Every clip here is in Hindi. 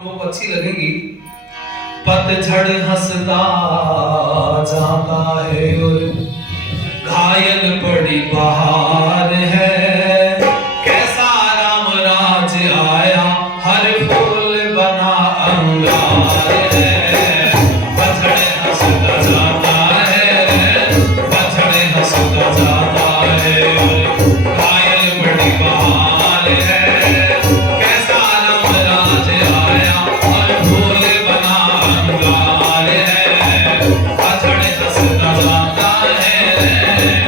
वो अच्छी लगेगी। पतझड़ हंसता जाता है और घायल पड़ी बहार है, कैसा राम राज आया हर फूल बना अंगार है। पतझड़ हंसता जाता है, पतझड़ हंसता जाता है और घायल पड़ी बहार है, कैसा राम राज आया हर फूल बना अंगार है। पतझड़ हंसता जाता है,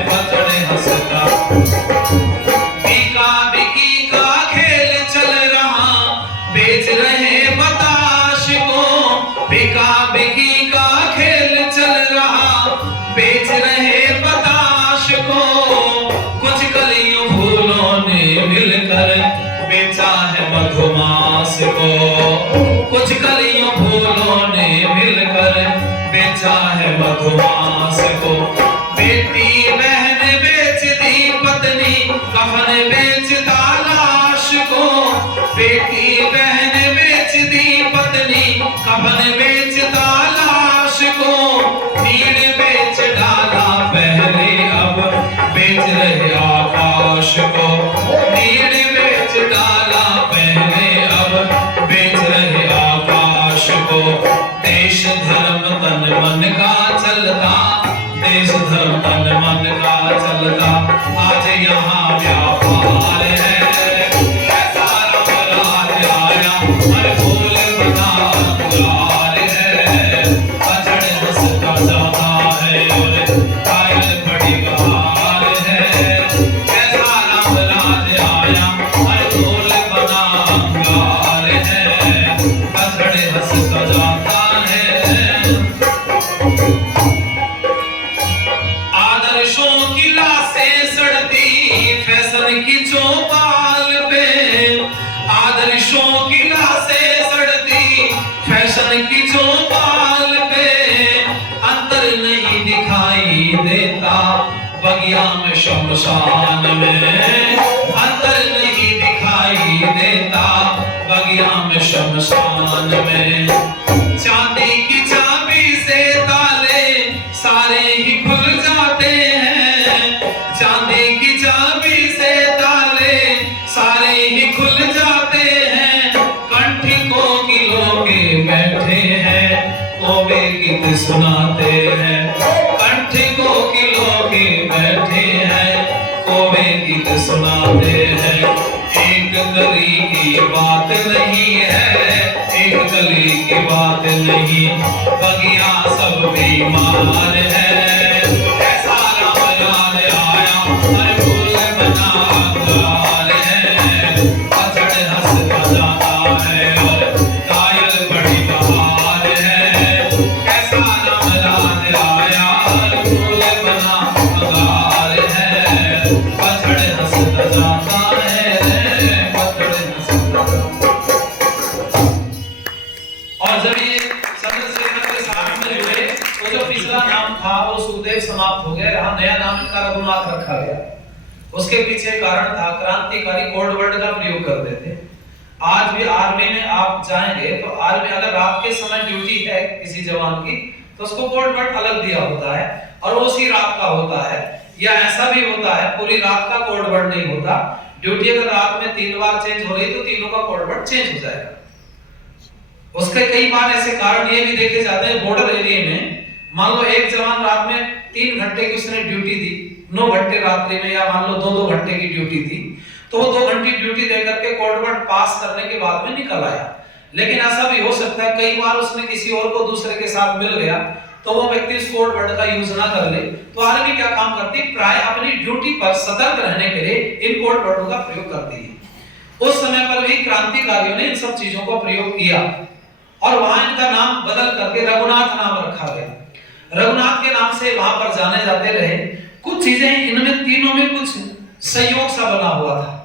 पतझड़ हंसता। बीका बिकी का खेल चल रहा, बेच रहे बताश को। बीका बिकी का खेल चल रहा, बेच रहे बताश को। कुछ कलियों फूलों ने मिलकर बेचा है मधुमास को। कुछ कलियों फूलों ने मिलकर बेचा है मधुमास को। बेटी बहन बेच दी पत्नी, कफन बेचता लाश को। बेटी बहन बेच दी पत्नी, कफन बेचता लाश को। नीड़ बेच डाला पहले, अब बेच रहे आकाश को। नीड़ बेच डाला पहले, अब बेच रहे आकाश को। देश धर्म तन मन का चलता, देश धर्म तन मन का चलता, आज यहाँ व्यापार है। ऐसा राम राज आया हर फूल बना अंगार है। पतझड़ हंसता जाता है और घायल पड़ी बहार है, ऐसा राम राज आया हर फूल बना अंगार है। पतझड़ हंसता जाता है। आदर्शों की लाशें सड़ती फैशन की चौपाल पे। आदर्शों की लाशें सड़ती फैशन की चौपाल पे। अंतर नहीं दिखाई देता बगिया में शमशान में। अंतर नहीं दिखाई देता बगिया में शमशान में। चांदी की चाबी से ताले सारे ही खुल जाते हैं। चांदी की चाबी से ताले सारे ही खुल जाते हैं। कंठी को किलो के बैठे हैं, कोवे गीत सुनाते हैं। कंठी को किलो के बैठे हैं, कोवे गीत सुनाते हैं। एक गली की बात नहीं है, एक गली की बात नहीं, बगिया सब बीमार है। ऐसा राम राज आया हर फूल बना अंगार है। पतझड़ हंसता जाता है और घायल पड़ी बहार है। ऐसा राम राज आया हर फूल बना अंगार है। पतझड़ हंसता जाता है, पतझड़ हंसता जाता। और जब ये चंद्रशेखर के साथ में जुड़े तो जो पिछला नाम था वो सुखदेव समाप्त हो गया, यहाँ नया नाम इनका रघुनाथ रखा गया। उसके पीछे कारण था, क्रांतिकारी कोड वर्ड का प्रयोग करते थे। आज भी आर्मी में आप जाएंगे तो आर्मी अगर रात के समय ड्यूटी है किसी जवान की तो उसको कोड वर्ड अलग दिया होता है और वो उसी रात का होता है। या ऐसा भी होता है पूरी रात का कोड वर्ड नहीं होता, ड्यूटी अगर रात में 3 बार चेंज हो रही तो तीनों का कोड वर्ड चेंज हो जाएगा। उसके कई बार ऐसे कारण ये भी देखे जाते हैं बॉर्डर एरिया में। मान लो एक जवान रात में 3 घंटे की उसने ड्यूटी दी, 9 घंटे रात्रि में, या मान लो 2-2 घंटे की ड्यूटी थी, तो वो 2 घंटे ड्यूटी देकर के कोड वर्ड पास करने के बाद में निकल आया। लेकिन ऐसा भी हो सकता है कई बार उसने किसी और को दूसरे के साथ मिल गया तो वो व्यक्ति इस कोड वर्ड का यूज ना कर ले। तो आर्मी क्या काम करती है, प्राय अपनी ड्यूटी पर सतर्क रहने के लिए इन कोड वर्डों का प्रयोग करती है। उस समय पर भी क्रांतिकारियों ने इन सब चीजों का प्रयोग किया और वहां इनका नाम बदल करके रघुनाथ नाम रखा गया। रघुनाथ के नाम से वहां पर जाने जाते रहे। कुछ चीजें इनमें तीनों में कुछ संयोग सा बना हुआ था।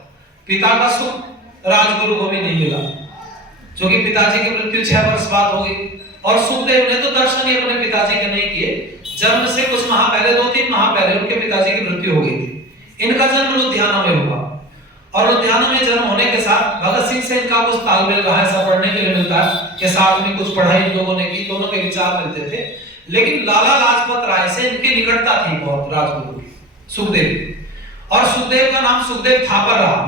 पिता का सुख राजगुरु को भी नहीं मिला, जो कि पिताजी की मृत्यु 6 वर्ष बाद हो गई। और सुखदेव ने तो दर्शन ही अपने पिताजी के नहीं किए। जन्म से कुछ माह पहले, 2-3 माह पहले उनके पिताजी की मृत्यु हो गई थी। इनका जन्म लुधियाना में हुआ और लुधियाना में जन्म होने के साथ भगत सिंह से इनका कुछ तालमेल रहा है, ऐसा पढ़ने के लिए मिलता है कि साथ में कुछ पढ़ाई इन लोगों ने की, दोनों के विचार मिलते थे। लेकिन लाला लाजपत राय से इनकी निकटता थी बहुत, राजगुरु की, सुखदेव। और सुखदेव का नाम सुखदेव थापर रहा,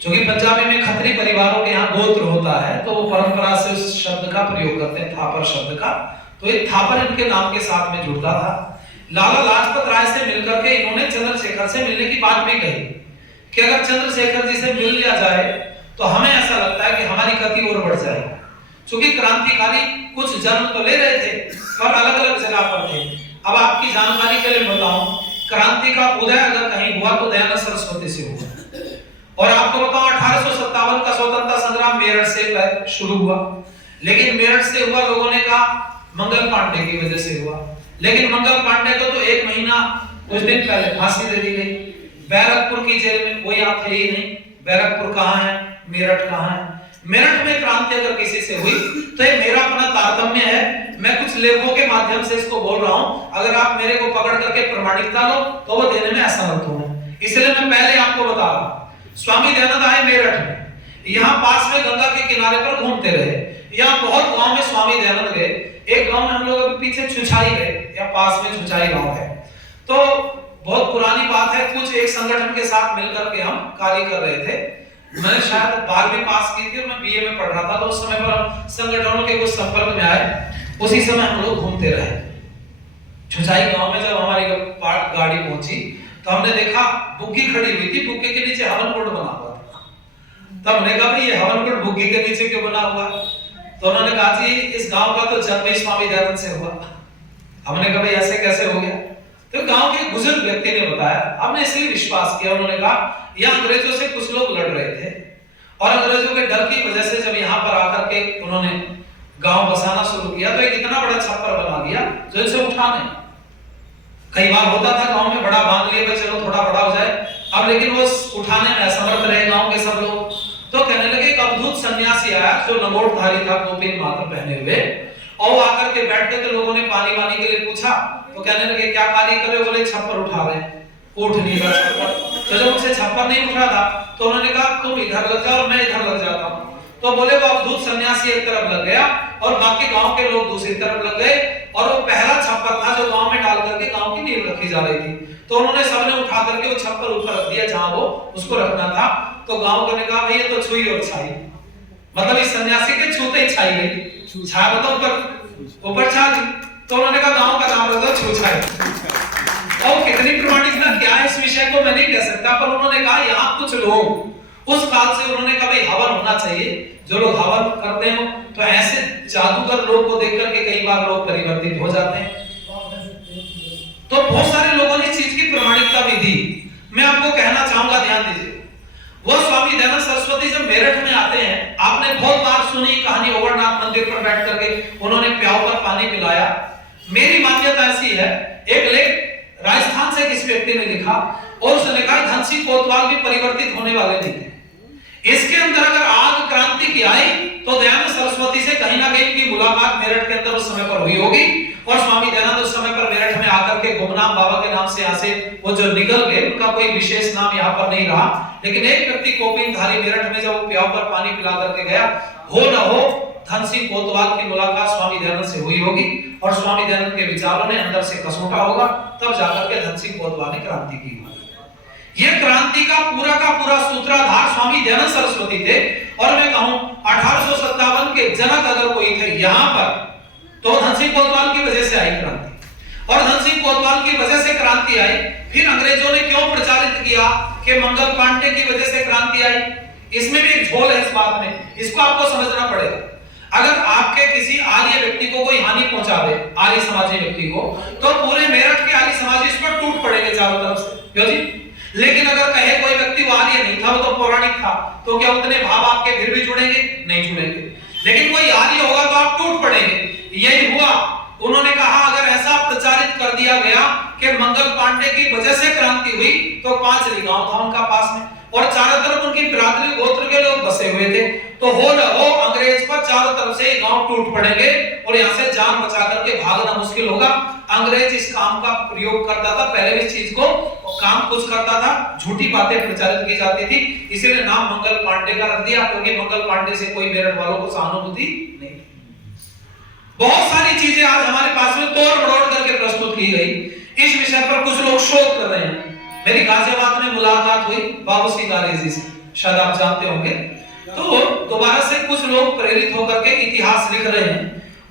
क्योंकि पंजाबी में खत्री परिवारों के यहाँ गोत्र होता है, तो वो परंपरा से उस शब्द का प्रयोग करते हैं, थापर शब्द का। तो ये थापर इनके नाम के साथ में जुड़ता था। लाला लाजपत राय से मिलकर के इन्होंने चंद्रशेखर से मिलने की बात भी कही कि अगर चंद्रशेखर जी से मिल लिया जाए तो हमें ऐसा लगता है कि हमारी गति और बढ़ जाएगी। क्योंकि क्रांतिकारी कुछ जन्म तो ले रहे थे पर अलग अलग जगह पर थे। अब आपकी जानकारी के लिए बताऊं, क्रांति का उदय अगर कहीं हुआ तो दयानंद सरस्वती से हुआ। और आपको बताऊं 1857 का स्वतंत्रता संग्राम मेरठ से शुरू हुआ, लेकिन मेरठ से हुआ लोगों ने कहा मंगल पांडे की वजह से हुआ, लेकिन मंगल पांडे को तो 1 महीना कुछ दिन पहले फांसी दे दी गई बैरकपुर की जेल में। वो यहाँ थे ही नहीं, बैरकपुर कहाँ है, मेरठ कहाँ है। मेरठ में क्रांति अगर किसी से हुई तो ये मेरा अपना तारतम्य है, मैं कुछ लेखों के माध्यम से इसको बोल रहा हूं, अगर आप मेरे को पकड़ करके प्रमाणिकता लो तो वो देने में असमर्थ हूं। इसलिए मैं पहले आपको बता रहा हूं, स्वामी दयानंद आए मेरठ में, यहाँ पास में गंगा के किनारे पर घूमते रहे। यहाँ बहुत गांव में स्वामी दयानंद गए। एक गांव में हम लोग अभी पीछे छुछाई गए, या पास में छुछाई गांव है, तो बहुत पुरानी बात है, कुछ एक संगठन के साथ मिलकर के हम कार्य कर रहे थे। मैंने शायद 12वीं पास की थी और मैं बीए में पढ़ रहा था, तो उस समय पर हम संगठनों के कुछ संपर्क में आए। उसी समय हम लोग घूमते रहे। छुछाई गांव में जब हमारी गाड़ी पहुंची तो हमने देखा बुग्गी खड़ी हुई थी, बुग्गी के नीचे हवन कुंड बना हुआ था। तब हमने कहा भाई ये हवन कुंड बुग्गी के नीचे क्यों बना हुआ? तो उन्होंने कहा जी इस गांव का तो जन्म ही स्वामी दयानंद से हुआ। हमने कहा भाई ऐसे कैसे हो गया? तो गांव के बुजुर्ग व्यक्ति ने बताया, हमने इसलिए विश्वास किया। उन्होंने कहा यहाँ अंग्रेजों से कुछ लोग लड़ रहे थे और अंग्रेजों के डर की वजह से जब यहाँ पर आकर के उन्होंने गांव बसाना शुरू किया तो एक इतना बड़ा छप्पर बना दिया जो इसे उठाने। कई बार होता था गांव में बड़ा बांध लिया, भाई चलो थोड़ा बड़ा हो जाए, अब लेकिन वो उठाने में असमर्थ रहे गांव के सब लोग। तो कहने लगे एक अद्भुत सन्यासी आया जो लंगोटधारी था, गोपीन मात्र पहने हुए, और वो आकर के बैठ के लोगों ने पानी वानी के लिए पूछा। तो कहने लगे क्या कार्य कर रहे हो? बोले छप्पर उठा रहे हैं। उठ नहीं रहा छप्पर। तो जब उनसे छप्पर नहीं उठ रहा था तो उन्होंने कहा तुम इधर लग जाओ और मैं इधर लग जाता हूं। तो बोले वो अवधूत सन्यासी एक तरफ लग गया और बाकी गांव के लोग दूसरी तरफ लग गए, और वो पहला छप्पर था जो गांव में डाल करके गांव की नींव रखी जा रही थी। तो उन्होंने सबने उठा करके वो छप्पर ऊपर रख दिया जहां वो उसको रखना था। तो गांव के ने कहा भाई ये तो छुई और छाई, मतलब इस सन्यासी के छूते ही छाई गई, छा मतलब ऊपर छा दी। तो उन्होंने कहा गांव का नाम रख दो छू छाई। और कितनी प्रमाणिकता क्या है इस विषय को मैं नहीं कह सकता, पर उन्होंने कहा यहाँ कुछ लोग उस काल से उन्होंने कहा भाई हवन होना चाहिए, जो लोग हवन करते हो तो ऐसे जादूगर लोग को देख करके कई बार लोग परिवर्तित हो जाते हैं। तो बहुत सारे लोगों ने इस चीज की प्रमाणिकता भी दी। मैं आपको कहना चाहूंगा, ध्यान दीजिए, वो स्वामी दयानंद सरस्वती जब मेरठ में आते हैं, आपने बहुत बार सुनी कहानी, ओवरनाथ मंदिर पर बैठ करके उन्होंने प्याऊ पर पानी पिलाया। मेरी मान्यता ऐसी है, एक लेख राजस्थान से किसी व्यक्ति ने लिखा और उसने लिखा धन सिंह कोतवाल भी परिवर्तित होने वाले नहीं थे। इसके अंदर अगर आग क्रांति की आई तो दयानंद सरस्वती से कहीं ना कहीं की मुलाकात मेरठ के अंदर उस समय पर हुई होगी, और स्वामी दयानंद उस समय पर मेरठ में आकर के गुमनाम बाबा के नाम से यहाँ से वो जो निकल गए, उनका कोई विशेष नाम यहाँ पर नहीं रहा। लेकिन एक व्यक्ति कोपिनधारी मेरठ में जब प्याऊ पर पानी पिला करके गया, हो न हो धन सिंह कोतवाल की मुलाकात स्वामी दयानंद से हुई होगी, और स्वामी दयानंद के विचारों ने अंदर से कसोटा होगा, तब जाकर के धन सिंह कोतवाल ने क्रांति की। ये क्रांति का पूरा सूत्रधार स्वामी दयानंद सरस्वती थे। और मैं कहूं 1857 के जनक अगर कोई थे यहाँ पर, तो धन सिंह कोतवाल की वजह से आई क्रांति, और धन सिंह कोतवाल की वजह से क्रांति आई। फिर अंग्रेजों ने क्यों प्रचारित किया कि मंगल पांडे की वजह से क्रांति आई? इसमें भी एक झोल है इस बात में, इसको आपको समझना पड़ेगा। अगर आपके किसी आर्य व्यक्ति को कोई हानि पहुंचा दे, आर्य समाजी व्यक्ति को, तो पूरे मेरठ के आर्य समाजी इस पर टूट पड़ेंगे चारों तरफ से, क्यों जी? लेकिन अगर कहे कोई व्यक्ति वो आर्य नहीं था, वो तो पौराणिक था, तो क्या उतने भाव आपके फिर भी जुड़ेंगे? नहीं जुड़ेंगे। लेकिन कोई आर्य होगा तो आप टूट पड़ेंगे। यही हुआ। उन्होंने कहा अगर ऐसा प्रचारित कर दिया गया कि मंगल पांडे की वजह से क्रांति हुई, तो 5 गांव था उनका पास में, और चारों तरफ उनकी बिरादरी गोत्र के लोग बसे हुए थे, तो हो न हो अंग्रेज पर चारों तरफ तरफ से गांव टूट पड़ेंगे और यहाँ से जान बचा करके भागना मुश्किल होगा। अंग्रेज इस काम का प्रयोग करता था, पहले इस चीज को काम कुछ करता था, झूठी बातें प्रचारित की जाती थी, इसीलिए नाम मंगल पांडे का रख दिया, क्योंकि मंगल पांडे से कोई मेरठ वालों को सहानुभूति नहीं। बहुत सारी चीजें आज हमारे पास में तोड़ मरोड़ करके प्रस्तुत की गई। इस विषय पर कुछ लोग शोध कर रहे हैं। मेरी गाजियाबाद में मुलाकात हुई बाबू सिंह गारी जी से, शायद आप जानते होंगे। तो दोबारा से कुछ लोग प्रेरित होकर के इतिहास लिख रहे हैं।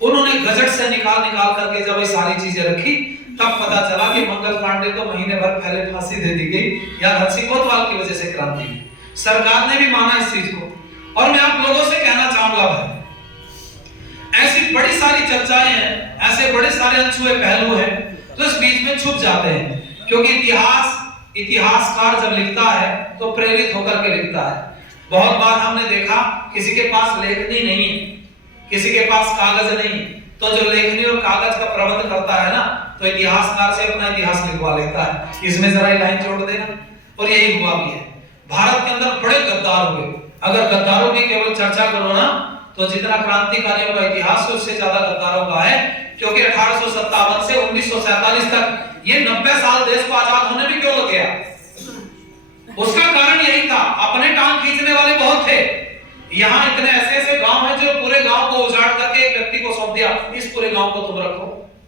उन्होंने गजट से निकाल करके जब ये सारी चीजें रखी, तब पता चला कि मंगल पांडे को महीने भर पहले फांसी दे दी गई या धनसिंह कोतवाल की वजह से क्रांति हुई। सरकार ने भी माना इस चीज को। और मैं आप लोगों से कहना चाहूंगा भाई, ऐसी बड़ी सारी चर्चाएं हैं, ऐसे बड़े सारे अनछुए पहलू हैं, तो इस बीच में छुप जाते हैं, क्योंकि इतिहासकार जब लिखता है तो प्रेरित होकर के लिखता है। बहुत बार हमने देखा किसी के पास लेखनी नहीं है, किसी के पास कागज नहीं, तो जो लेखनी और कागज का प्रबंध करता है ना, तो इतिहासकार से अपना इतिहास लिखवा लेता है, इसमें जरा लाइन जोड़ देना। और यही हुआ भी है। भारत के अंदर बड़े गद्दार हुए। अगर गद्दारों की केवल चर्चा करो ना, तो जितना क्रांतिकारियों का इतिहास है उससे ज्यादा गद्दारों का है, क्योंकि 1857 से 1947 तक ये 90 साल देश को आजाद होने में क्यों लग गया? उसका कारण यही था, अपने टांग खींचने वाले बहुत थे। यहाँ इतने ऐसे गांव हैं जो पूरे गांव को उजाड़ करके एक व्यक्ति को सौंप दिया, इस पूरे गांव को तुम रखो।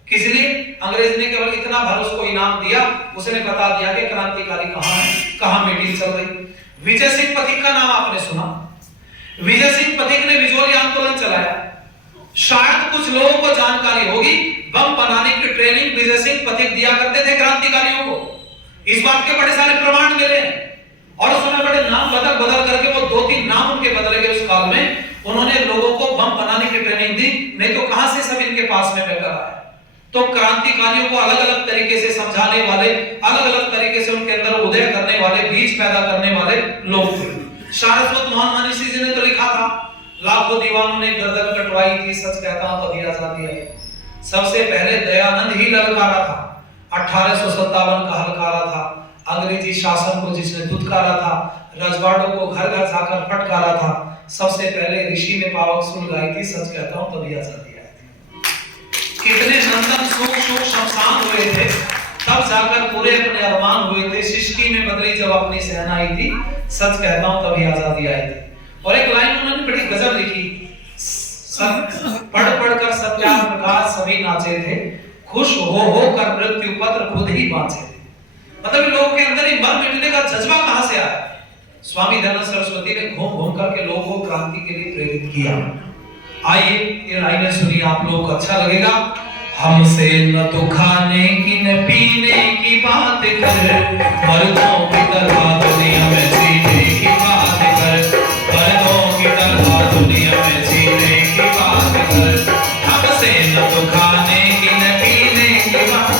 किस लिए? अंग्रेज ने केवल इतना भर उसको इनाम दिया, उसने बता दिया कि क्रांतिकारी कहाँ है, कहाँ मीटिंग चल रही। विजय सिंह पथिक का नाम आपने सुना? विजय सिंह पथिक ने विजोली आंदोलन चलाया। शायद कुछ लोगों को जानकारी होगी, बम बनाने की ट्रेनिंग विजय सिंह पथिक दिया करते थे क्रांतिकारियों को। इस बात के बड़े सारे प्रमाण मिले हैं। और उसने बड़े नाम बदल करके, वो 2-3 नाम उनके बदले गए उस काल में। उन्होंने लोगों को बम बनाने की ट्रेनिंग दी, नहीं तो कहां से सब इनके पास में बेकार आया। तो क्रांतिकारियों को अलग अलग तरीके से समझाने वाले, अलग अलग तरीके से उनके अंदर उदय करने वाले, बीज पैदा करने वाले लोग थे। सारस्वत मोहन मनीषी जी ने तो लिखा था, लाखों दीवानों ने गर्दन कटवाई थी, सच कहता हूं कभी आजादी आई। सबसे पहले दयानंद ही ललकारा था, 1857 का हलकारा था। अंग्रेजी शासन को जिसने दुत्कारा था, रजवाड़ों को घर घर जाकर फटकारा था, सबसे पहले ऋषि ने पावक सुन गाई थी, सच कहता हूं तभी आजादी आई थी। कितने नंदन सुख शमशान हुए थे, तब जाकर पूरे अपने अरमान हुए थे। सिसकी में बदली जब अपनी सेना आई थी, सच कहता हूं तभी आजादी आई थी। और एक लाइन उन्होंने बड़ी गजब लिखी, पढ़ कर सत्याग्रह प्रकाश सभी नाचे थे, खुश हो कर मृत्यु पत्र खुद ही बांचे थे। मतलब लोगों के अंदर मर मिटने का जज्बा कहां से आया? स्वामी दयानंद सरस्वती ने घूम घूम करके लोगों को क्रांति के लिए प्रेरित किया। आइए ये लाइनें सुनिए, आप लोगों को अच्छा लगेगा। हमसे न तो खाने की न पीने की बात कर, मर्दों की तरह दुनिया में जीने की बात कर, मर्दों की तरह दुनिया में जीने की बात कर। हमसे न तो खाने की न पीने की बात।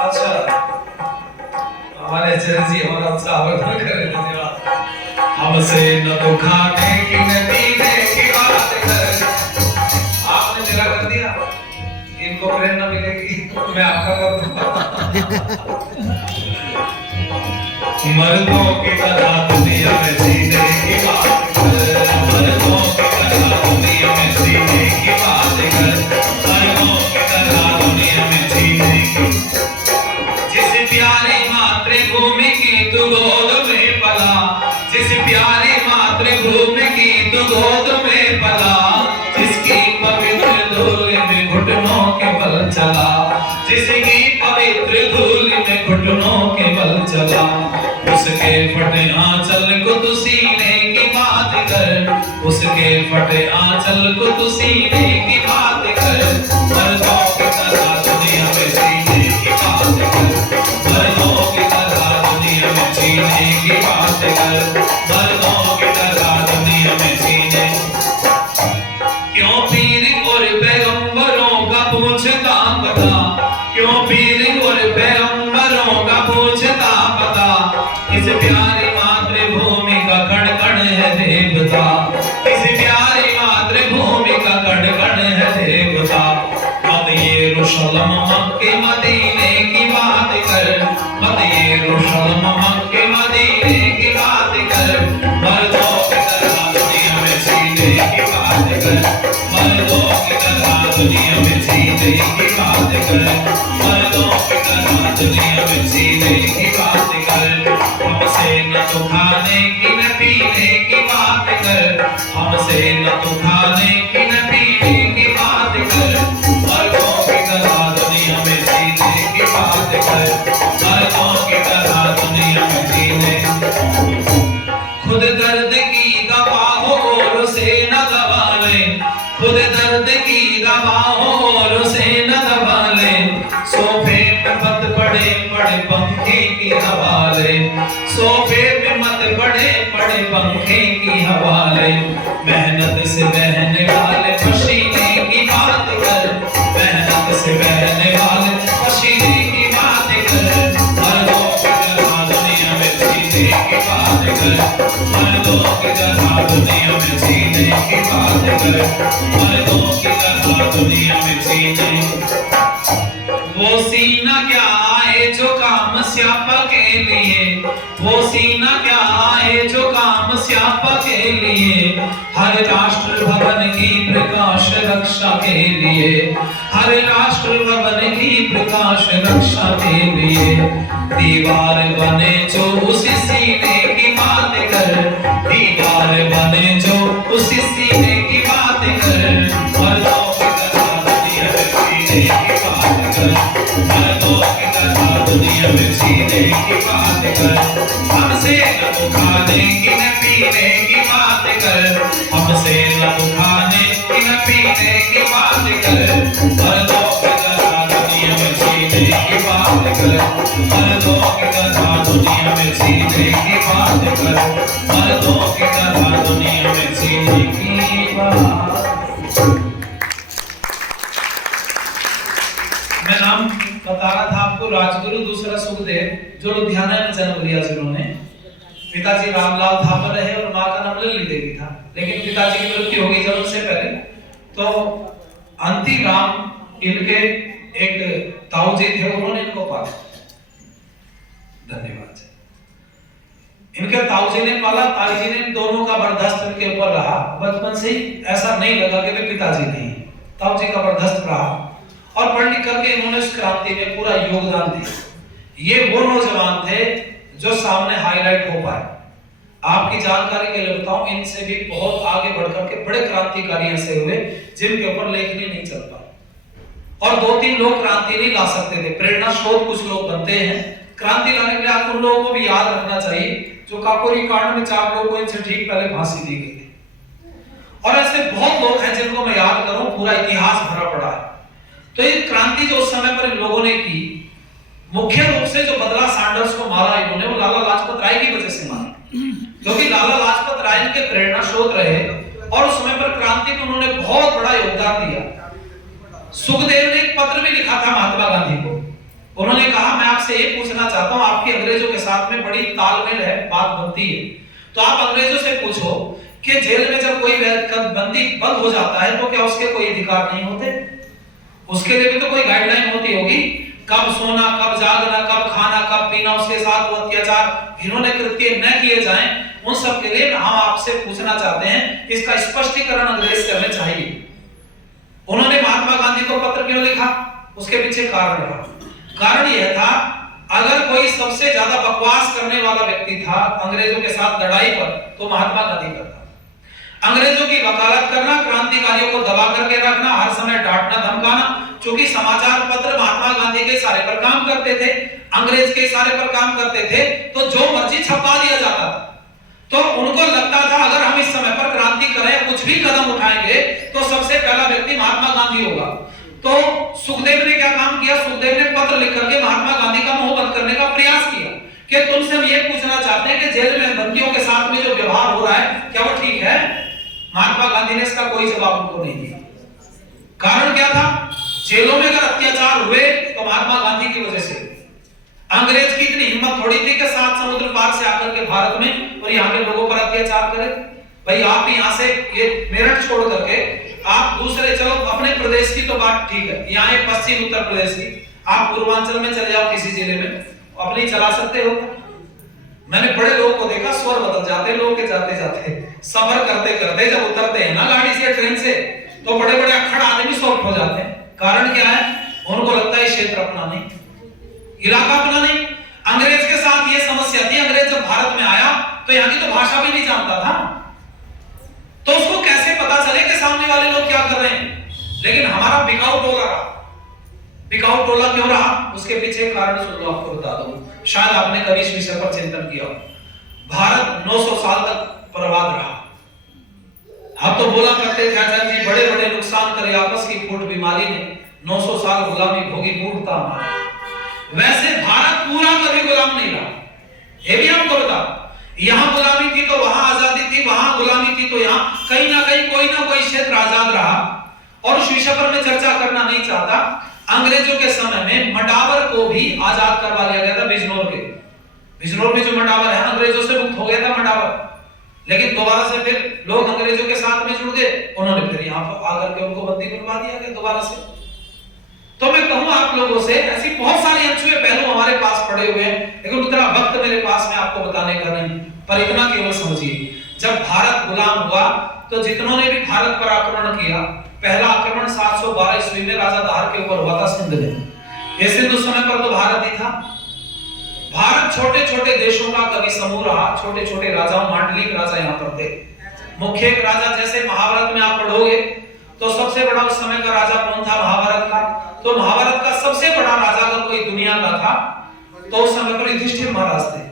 अच्छा, हमारे चरण जी हमारा उत्साह करें, धन्यवाद। हमसे न तो खाने की न पीने की बात कर। आपने मेरा कर दिया, इनको प्रेरणा मिलेगी, मैं आपका कर दूंगा। मर्दों की तरह दुनिया में जीने की बात कर, मर्दों की तरह दुनिया में जीने की बात कर, मर्दों की तरह दुनिया में जीने की। जिस प्यारी मातृभूमि की तू गोद में पला, जिस प्यारी मातृभूमि की तू गोद में पला, जिसकी पवित्र धूल में घुटनों के बल चला, जिसकी पवित्र धूल में घुटनों के बल चला, उसके फटे आंचल को तू सीने की बात कर, उसके फटे आंचल को तू सीने की बात कर। मर्दों की तरह दुनिया में जीने की बात कर, मर्दों की तरह दुनिया में जीने की बात कर, मर्दों की तरह दुनिया में जीने। क्यों पीर और पैगंबरों का पूछता पता, क्यों पीर और पैगंबरों का पूछता पता, इस प्यारी मातृभूमि का कण कण है देवता, इस प्यारी मातृभूमि का कण कण है देवता। मत बात कर, हमसे न तू खाने की न पीने की बात कर, मर्दों की तरह दुनिया में जीने की बात कर, मर्दों की तरह दुनिया में जीने। खुद दर्द की दवा हो और उसे न दबा ले, खुद दर्द की दवा हो और उसे न दबा ले, सोफे पे मत पड़े पड़े पंखे की हवा ले, सोफे पे मत पड़े पड़े पंखे की हवा ले, मेहनत से बहने वाले पसीने की बात कर, मेहनत से बहने वाले पसीने की बात कर, मर्दों की तरह दुनिया में जीने की बात कर, मर्दों की तरह दुनिया में जीने की बात कर, मर्दों की तरह दुनिया में जीने। वो सीना क्या आए जो काम स्यापा के लिए, वो सीना क्या आए जो काम स्यापा के लिए, हर राष्ट्र भवन की प्रकाश रक्षा के लिए, हर राष्ट्र भवन की प्रकाश रक्षा के लिए, दीवार बने जो उसी सीने की बात कर, दीवार बने जो उसी सीने की बात कर, मर्दों की तरह दुनिया में जीने की बात कर, मर्दों की तरह दुनिया में जीने की बात कर, हमसे न तो खाने की न पीने की बात कर, हमसे न तो खाने की न पीने की बात कर, मर्दों की तरह दुनिया में जीने की बात कर, मर्दों की तरह दुनिया में जीने की बात कर, मर्दों की तरह दुनिया में जीने की बात। मैं नाम बता रहा था आपको, राजगुरु दूसरा सुखदेव, जो लुधियाना में जन्म लिया जिन्होंने। पिताजी रामलाल थापर रहे और मां का नाम लल्ली देवी था, लेकिन पिताजी की मृत्यु हो गई जन्म से पहले। तो अंति राम इनके एक ताऊ जी थे, उन्होंने इनको पाला। धन्यवाद जी। इनके ताऊ जी ने पाला, ताई जी ने, दोनों का बर्दाश्त इनके ऊपर रहा। बचपन से ही ऐसा नहीं लगा कि वे पिताजी नहीं, ताऊ जी का बर्दाश्त रहा और पढ़ लिख करके इन्होंने इस क्रांति में पूरा योगदान दिया। ये वो नौजवान थे जो सामने हाईलाइट हो पाए। आपकी जानकारी के लिए बताऊं, इनसे भी बहुत आगे बढ़कर के बड़े क्रांतिकारी ऐसे हुए जिनके ऊपर लेखनी नहीं चल पाई, और 2-3 लोग क्रांति नहीं ला सकते थे। प्रेरणा स्रोत कुछ लोग बनते हैं, क्रांति लाने के लिए आप उन लोगों को भी याद रखना चाहिए जो काकोरी कांड में 4 लोगों को इनसे ठीक पहले फांसी दी गई थी। और ऐसे बहुत लोग हैं जिनको मैं याद करूं, पूरा इतिहास भरा पड़ा है। तो ये क्रांति जो उस समय पर इन लोगों ने की, मुख्य रूप से जो बदला सैंडर्स को मारा इन्होंने, वो लाला लाजपत राय की वजह से मारा, क्योंकि लाला लाजपत राय के प्रेरणा स्रोत रहे और उस समय पर क्रांति में उन्होंने बहुत बड़ा योगदान दिया। सुखदेव ने एक पत्र भी लिखा था महात्मा गांधी को। उन्होंने कहा, मैं आपसे ये पूछना चाहता हूं, आपकी अंग्रेजों के साथ में बड़ी तालमेल है, बात बनती है, तो आप अंग्रेजों से पूछो कि जेल में जब कोई बंदी बंद हो जाता है तो क्या उसके कोई अधिकार नहीं होते? उसके लिए भी तो कोई गाइडलाइन होती होगी, कब सोना, कब जागना, कब खाना, कब पीना, उसके साथ वो अत्याचार इन्होंने कृत्य न किए जाएं, उन सब के लिए हम आपसे पूछना चाहते हैं, इसका स्पष्टीकरण अंग्रेज करने चाहिए। उन्होंने महात्मा गांधी को पत्र क्यों लिखा? उसके पीछे कारण रहा। कारण यह था, अगर कोई सबसे ज्यादा बकवास करने वाला व्यक्ति था अंग्रेजों के साथ लड़ाई पर, तो महात्मा गांधी का था। अंग्रेजों की वकालत करना, क्रांतिकारियों को दबा करके रखना, हर समय डांटना धमकाना, क्योंकि समाचार पत्र महात्मा गांधी के इशारे पर काम करते थे, अंग्रेज के इशारे पर काम करते थे, तो जो मर्जी छपवा दिया जाता था। तो उनको लगता था अगर हम इस समय पर क्रांति करें, कुछ भी कदम उठाएंगे, तो सबसे पहला व्यक्ति महात्मा गांधी होगा। तो सुखदेव ने क्या काम किया? सुखदेव ने पत्र लिख करके महात्मा गांधी का मुंह बंद करने का प्रयास किया कि तुमसे हम ये पूछना चाहते हैं कि जेल में बंदियों के साथ में जो व्यवहार हो रहा है, क्या वो ठीक है? महात्मा गांधी ने इसका कोई जवाब उनको नहीं दिया। कारण क्या था? जेलों में अगर अत्याचार हुए तो महात्मा गांधी की वजह से। अंग्रेज की इतनी हिम्मत थोड़ी थी कि 7 समुद्र पार से आकर के भारत में और यहाँ के लोगों पर अत्याचार करे। भाई आप यहाँ से ये मेरठ छोड़ करके आप दूसरे, चलो अपने प्रदेश की तो बात ठीक है, यहाँ ये पश्चिम उत्तर प्रदेश की, आप पूर्वांचल में चले जाओ किसी जिले में, अपनी चला सकते हो। मैंने बड़े लोगों को देखा, स्वर बदल जाते लोगों के जाते जाते, सफर करते करते जब उतरते हैं ना गाड़ी से, ट्रेन से, तो बड़े बड़े अखड़ आदमी सॉफ्ट हो जाते हैं। कारण क्या है? उनको लगता है क्षेत्र अपना नहीं, इलाका अपना नहीं। अंग्रेज के साथ ये समस्या थी, अंग्रेज जब भारत में आया तो यहाँ की तो भाषा भी नहीं जानता था, वाले लोग क्या कर रहे हैं, लेकिन हमारा बिकाऊ टोला रहा। बिकाऊ टोला क्यों रहा, उसके पीछे कारण सुन लो, आपको बता दूं, शायद आपने कभी इस विषय पर चिंतन किया हो। भारत 900 साल तक बर्बाद रहा। हम तो बोला करते थे आचार्य जी, बड़े बड़े नुकसान करे आपस की फूट बीमारी ने 900 साल गुलामी भोगी, मूर्खता हमारा। वैसे भारत पूरा कभी गुलाम नहीं रहा, ये भी हमको बता। यहाँ गुलामी थी तो वहां आजादी थी, वहां गुलामी थी तो यहाँ, कहीं ना कहीं कोई ना कोई क्षेत्र आजाद रहा। और उस विषय पर मैं चर्चा करना नहीं चाहता। अंग्रेजों के समय में मंडावर को भी आजाद करवा लिया गया था। बिजनौर के, बिजनौर में जो मंडावर है, अंग्रेजों से मुक्त हो गया था मंडावर, लेकिन दोबारा से फिर लोग अंग्रेजों के साथ में जुड़ गए, उन्होंने फिर यहाँ पर आकर के उनको बंदी बनवा दिया गया दोबारा से। तो मैं कहूं आप लोगों से, ऐसी बहुत सारी अनछुए पहलू हमारे पास पड़े हुए हैं, लेकिन उतना वक्त मेरे पास में आपको बताने का नहीं, पर इतना केवल समझिए, जब भारत गुलाम हुआ तो जितनों ने भी भारत पर आक्रमण किया, पहला आक्रमण 712 ईस्वी में राजा दाहर के ऊपर हुआ था सिंध में। ये सिंध उस समय पर तो भारत ही था। भारत छोटे छोटे देशों का कवि समूह रहा, छोटे छोटे राजाओं, मांडलिक राजा यहाँ पर थे। मुख्य एक राजा, जैसे महाभारत में आप पढ़ोगे तो सबसे बड़ा उस समय का राजा कौन था महाभारत का, तो महाभारत का सबसे बड़ा राजा अगर कोई दुनिया का था तो उस समय पर युधिष्ठिर महाराज थे।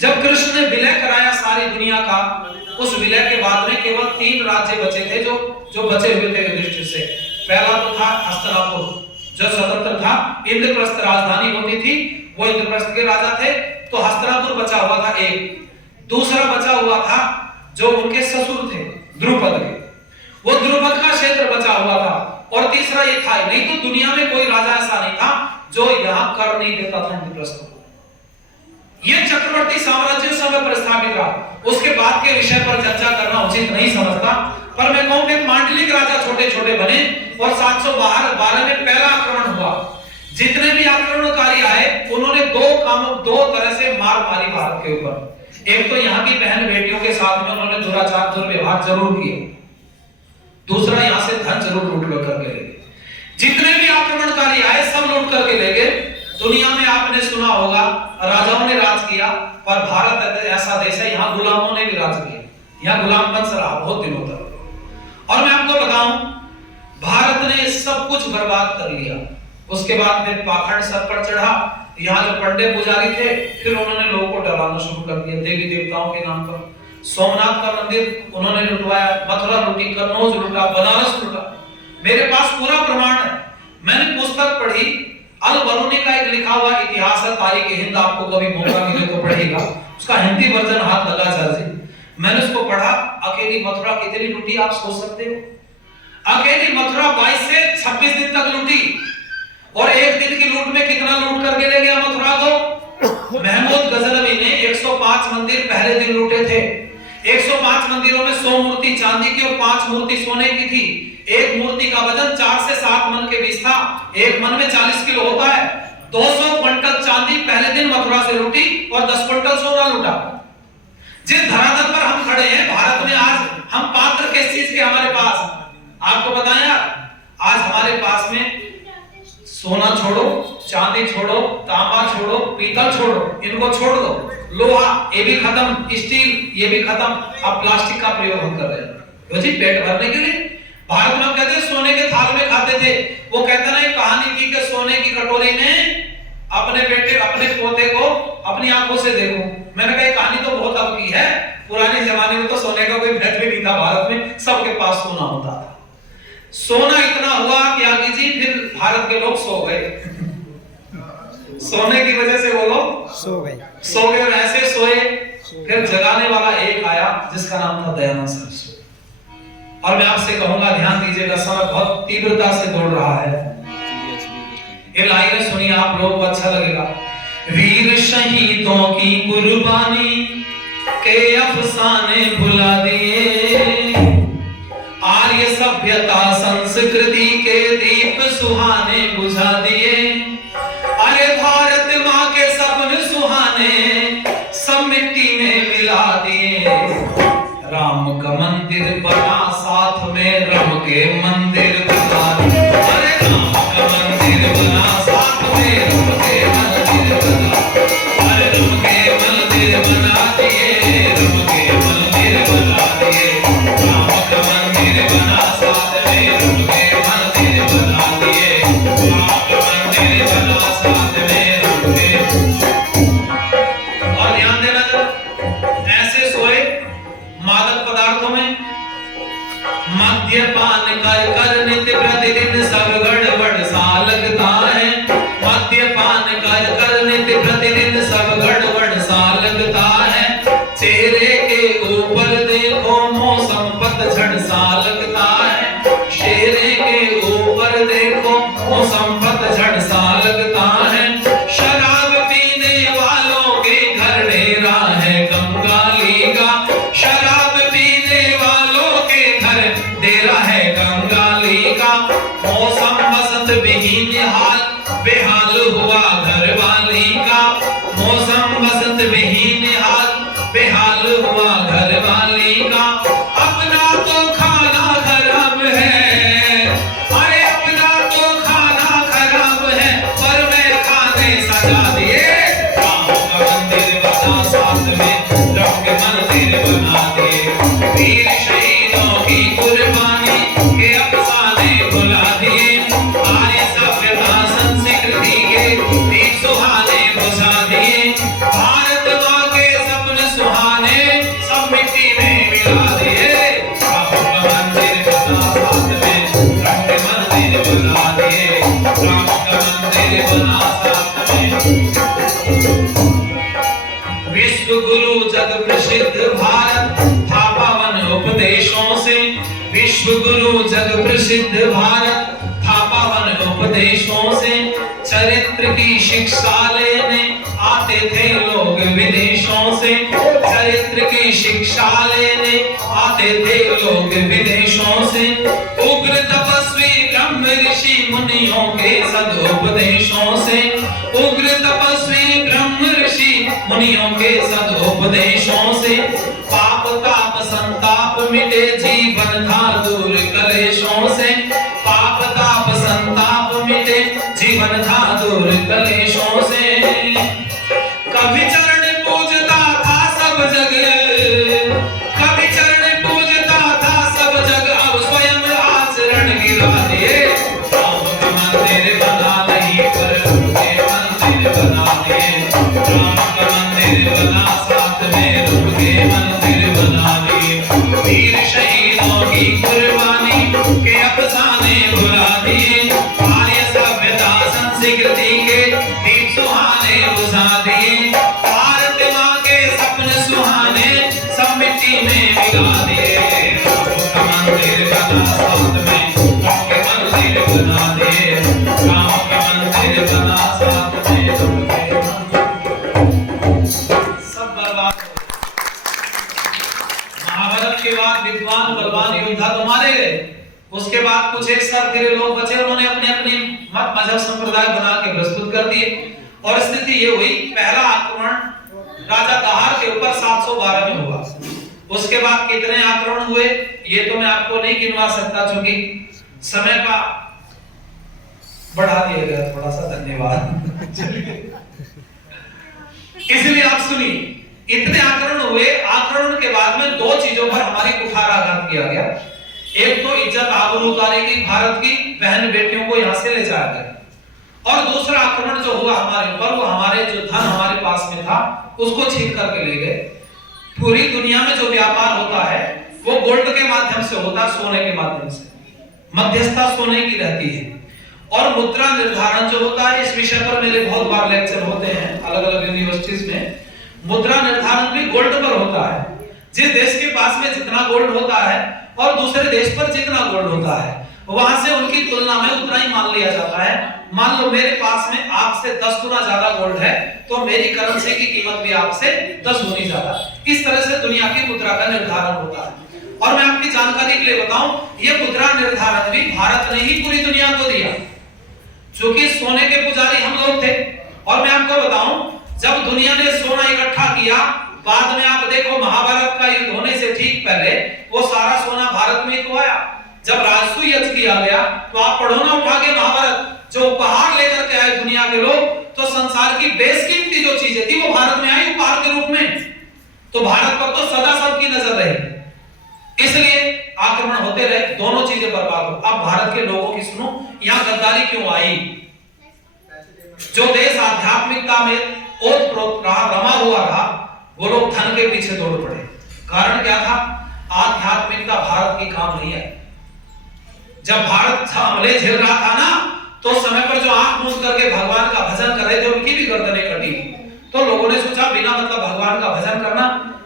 जब कृष्ण ने विलय कराया सारी दुनिया का, उस विलय के बाद में केवल 3 राज्य बचे थे जो बचे हुए थे युधिष्ठिर से। पहला तो था हस्तिनापुर, जो स्वतंत्र था, इंद्रप्रस्थ राजधानी होती थी, वो इंद्रप्रस्थ के राजा थे, तो हस्तिनापुर बचा हुआ था एक। दूसरा बचा हुआ था जो उनके ससुर थे द्रुपद के, वो द्रुपद का क्षेत्र बचा हुआ था। और तीसरा ये था, नहीं तो दुनिया में कोई राजा ऐसा नहीं था जो यहाँ कर नहीं देता था इंद्रप्रस्थ को। ये चक्रवर्ती साम्राज्य उस समय प्रस्थापित रहा। उसके बाद के विषय पर चर्चा करना उचित नहीं समझता, पर मैं कहूं कि मांडलिक राजा छोटे छोटे बने और 712 में पहला आक्रमण हुआ। जितने भी आक्रमणकारी आए उन्होंने दो तरह से मार मारी भारत के ऊपर। एक तो यहाँ की बहन बेटियों के साथ में उन्होंने दुराचार दुर्व्यवहार जरूर किया, दूसरा यहाँ से धन जरूर लूट करके ले गए। जितने भी आक्रमणकारी आए सब लूट करके ले गए। दुनिया में आपने सुना होगा राजाओं ने राज किया, पर भारत ऐसा देश है यहाँ गुलामों ने भी राज किया, यहाँ गुलाम वंश रहा बहुत दिनों तक। और मैं आपको बताऊं, भारत ने सब कुछ बर्बाद कर लिया। उसके बाद में पाखंड सर पर चढ़ा, यहाँ जो पंडे पुजारी थे फिर उन्होंने लोगों को डराना शुरू कर दिया देवी देवताओं के नाम पर। सोमनाथ का मंदिर उन्होंने लुटवाया, मथुरा लूटी, कन्नौज लूटा, बनारस लूटा। मेरे पास पूरा प्रमाण है, मैंने पुस्तक पढ़ी, अल बरूनी का एक लिखा हुआ इतिहास है, तारीख हिंद, आपको कभी मौका मिले तो पढ़ेगा, उसका हिंदी वर्जन हाथ लगा चार्जी। मैंने उसको पढ़ा, अकेली मथुरा कितनी लूटी आप सोच सकते हो? अकेली मथुरा 22 से 26 दिन तक लूटी, और एक दिन की लूट में कितना लूट करके ले गया मथुरा को? महमूद गजनवी ने 105 मंदिर पहले दिन लूटे थे। 105 मंदिरों में 100 मूर्ति चांदी की और 5 मूर्ति सोने की थी। एक मूर्ति का वजन 4 से 7 मन के बीच था, एक मन में 40 किलो होता है। 200 क्विंटल चांदी पहले दिन मथुरा से लूटी और 10 क्विंटल सोना लूटा। जिस धरातल पर हम खड़े हैं भारत में, आज हम पात्र किस चीज के हमारे पास, आपको बताएं आज हमारे पास में सोना छोड़ो, चांदी छोड़ो, तांबा छोड़ो, पीतल छोड़ो, इनको छोड़ दो, लोहा ये भी खत्म, स्टील ये भी खत्म, अब प्लास्टिक का प्रयोग हम कर रहे हैं जी पेट भरने के लिए। भारत में कहते हैं सोने के थाल में खाते थे। वो कहते ना एक कहानी थी कि सोने की कटोरी में अपने बेटे अपने पोते को अपनी आंखों से देखो। मैंने कहा कहानी तो बहुत अब की है, पुराने जमाने में तो सोने का कोई भेद भी नहीं था, भारत में सबके पास सोना होता था। सोना इतना हुआ कि आगे जी फिर भारत के लोग सो गए सोने की वजह से वो लोग सो गए और ऐसे सोए, फिर जगाने वाला एक आया जिसका नाम था दयानंद सरस्वती। और मैं आपसे कहूंगा ध्यान दीजिएगा, समय बहुत तीव्रता से दौड़ रहा है। ये लाइनें सुनिए, आप लोगों को अच्छा लगेगा। वीर शहीदों की कुर्बानी के अफसाने भुला दिए, आर्य सभ्यता संस्कृति के दीप सुहाने बुझा दिए। अरे भारत माँ के सपने सुहाने सब मिट्टी में मिला दिए। राम का मंदिर बना साथ में रम के मंदिर बना दिए। अरे राम का मंदिर बना साथ में रम के मंदिर बना। अरे रम के मंदिर बना दिए, रम के मंदिर बना दिए। राम का मंदिर बना साथ मद्यपान कर कर नित्य प्रतिदिन सब गड़बड़ सा लगता है। मद्यपान कर कर नित्य प्रतिदिन सब गड़बड़ सा लगता है। चेहरे के ऊपर देखो मौसम पतझड़ सा लगता है। चेहरे के ऊपर देखो मौसम पतझड़ सा लगता है। शराब पीने वालों के घर डेरा है कंगाली का। शराब पीने वालों के घर डेरा है कंगाली का। मौसम बसंत विहीन हाल बेहाल हुआ घर वाली का। मौसम बसंत विहीन हाल बेहाल हुआ घर वाली का। अपना तो खाना खराब है, अरे अपना तो खाना खराब है, पर मैं खाने सजा दिए। राम का मंदिर बना साथ में, राम के मंदिर बना दिए। वीर शहीदों की कुर्बानी के अफसाने भुला दिए। आर्य सभ्यता संस्कृति के दीप सुहाने बुझा दिए। भारत माँ के सपने सुहाने सब मिट्टी में मिला दिए। राम का मंदिर बना साथ में, राम के मंदिर बना दिए। राम का मंदिर बना साथ में। विश्व गुरु जग प्रसिद्ध भारत था पावन उपदेशों से। विश्व गुरु जग प्रसिद्ध भारत था पावन उपदेशों से। चरित्र की शिक्षा लेने आते थे लोग विदेशों से। चरित्र की शिक्षा लेने आते थे लोग विदेशों से। उग्र तपस्वी ब्रह्म ऋषि मुनियों के सदुपदेशों से। उग्र तपस्वी ब्रह्म ऋषि मुनियों के सदुपदेशों से। पाप ताप संताप मिटे जीवन था दूर कलेशों से। पाप ताप संताप मिटे जीवन था दूर कलेशों से। कभी चरण पूजता था सब जग, कभी चरण पूजता था सब जग, अब स्वयं आचरण गिरा दिए। राम का मंदिर बना नहीं पर उनके मंदिर बना दिए। राम का मंदिर बना साथ में, उनके मंदिर बना दिए। वीर शहीदों की कुर्बानी के अफसाने भुला दिए। आर्य सभ्यता संस्कृति के दीप सुहाने बुझा दिए। भारत माँ के सपने सुहाने सब मिट्टी में मिला दिए। राम का मंदिर बना साथ में, राम के मंदिर बना दिए। राम का मंदिर बना साथ में, सब बर्बाद। महाभारत के बाद विद्वान बलवान योद्धा तो मारे गए। उसके बाद कुछ एक साथ फिर लोग बचे, उन्होंने अपने अपने मत मजहब संप्रदाय बना के प्रस्तुत कर दिए। और स्थिति ये हुई, पहला आक्रमण राजा दाहर के ऊपर 712 में हुआ। उसके बाद कितने आक्रमण हुए ये तो मैं आपको नहीं गिनवा सकता, क्योंकि समय का बढ़ा दिया गया थोड़ा सा। धन्यवाद। इसलिए आप सुनिए, इतने आक्रमण हुए। आक्रमण के बाद में दो चीजों पर हमारी कुठाराघात किया गया। एक तो इज्जत आबरू उतारी गई, भारत की बहन बेटियों को यहां से ले जाया गया। और दूसरा आक्रमण जो हुआ हमारे ऊपर, वो हमारे जो धन हमारे पास में था उसको छीन करके ले गए। पूरी दुनिया में जो व्यापार होता है वो गोल्ड के माध्यम से होता है, सोने के माध्यम से। मध्यस्थता सोने की रहती है। और मुद्रा निर्धारण जो होता है, इस विषय पर मेरे बहुत बार लेक्चर होते हैं अलग अलग यूनिवर्सिटीज में। मुद्रा निर्धारण भी गोल्ड पर होता है। जिस देश के पास में जितना गोल्ड होता है और दूसरे देश पर जितना गोल्ड होता है, वहां से उनकी तुलना में उतना ही मान लिया जाता है। मान लो मेरे पास में आपसे 10 गुना ज्यादा गोल्ड है, तो मेरी करेंसी की कीमत भी आपसे 10 गुनी ज्यादा। इस तरह से दुनिया की मुद्रा का निर्धारण होता है। और मैं आपकी जानकारी के लिए बताऊं, ये मुद्रा निर्धारण भी भारत ने ही पूरी दुनिया को दिया, क्योंकि सोने के पुजारी हम लोग थे। और मैं आपको बताऊं, जब दुनिया ने सोना इकट्ठा किया, बाद में आप देखो महाभारत का युद्ध होने से ठीक पहले वो सारा सोना भारत में तो आया। जब राजसू यज्ञ किया गया तो आप पढ़ो ना उठा के महाभारत, जो उपहार लेकर के आए दुनिया के लोग, तो संसार की बेशकीमती जो चीजें थी वो भारत में आई उपहार के रूप में। तो भारत पर तो सदा सबकी नजर रही, इसलिए आक्रमण होते रहे, दोनों चीजें बर्बाद हो। अब भारत के लोगों की सुनो, यहाँ गद्दारी क्यों आई? जो देश आध्यात्मिकता में ओतप्रोत रहा, रमा हुआ रहा, वो लोग धन के पीछे दौड़ पड़े। कारण क्या था? आध्यात्मिकता भारत की काम नहीं है। जब भारत हमले झेल रहा था ना, तो समय पर जो आंख मूंद करके भगवान का भजन कर रहे थे उनकी भी गर्दनें कटी। तो लोगों ने सोचा बिना मतलब भगवान का भजन करना,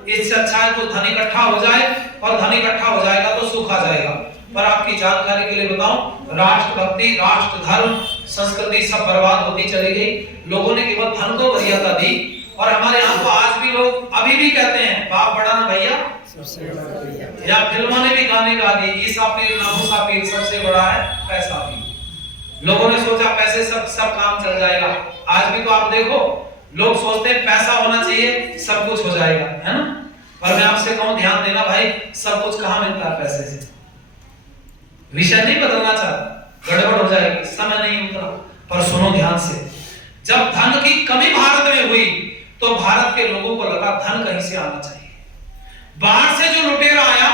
इससे अच्छा है तो धन इकट्ठा हो जाए, और धन इकट्ठा हो जाएगा तो सुख आ जाएगा। पर आपकी जानकारी के लिए बताऊं, राष्ट्रभक्ति, राष्ट्र धर्म, संस्कृति सब बर्बाद होती चली गई। लोगों ने केवल धन को वरीयता दी। और हमारे यहाँ तो आज भी लोग अभी भी कहते हैं बाप बड़ा ना भैया, या फिल्मों ने भी गाने गा दी, ईसा पीर नामूसा पीर, सबसे बड़ा है पैसा पीर। लोगों ने सोचा पैसे सब काम चल जाएगा। आज भी तो आप देखो, लोग सोचते हैं पैसा होना चाहिए सब कुछ हो जाएगा, है ना। पर मैं आपसे कहूं ध्यान देना भाई, सब कुछ कहां मिलता है पैसे से। विषय नहीं बदलना चाहता, गड़बड़ हो जाएगी, समय नहीं उतना। पर सुनो ध्यान से, जब धन की कमी भारत में हुई तो भारत के लोगों को लगा धन कहीं से आना चाहिए। बाहर से जो लुटेरा आया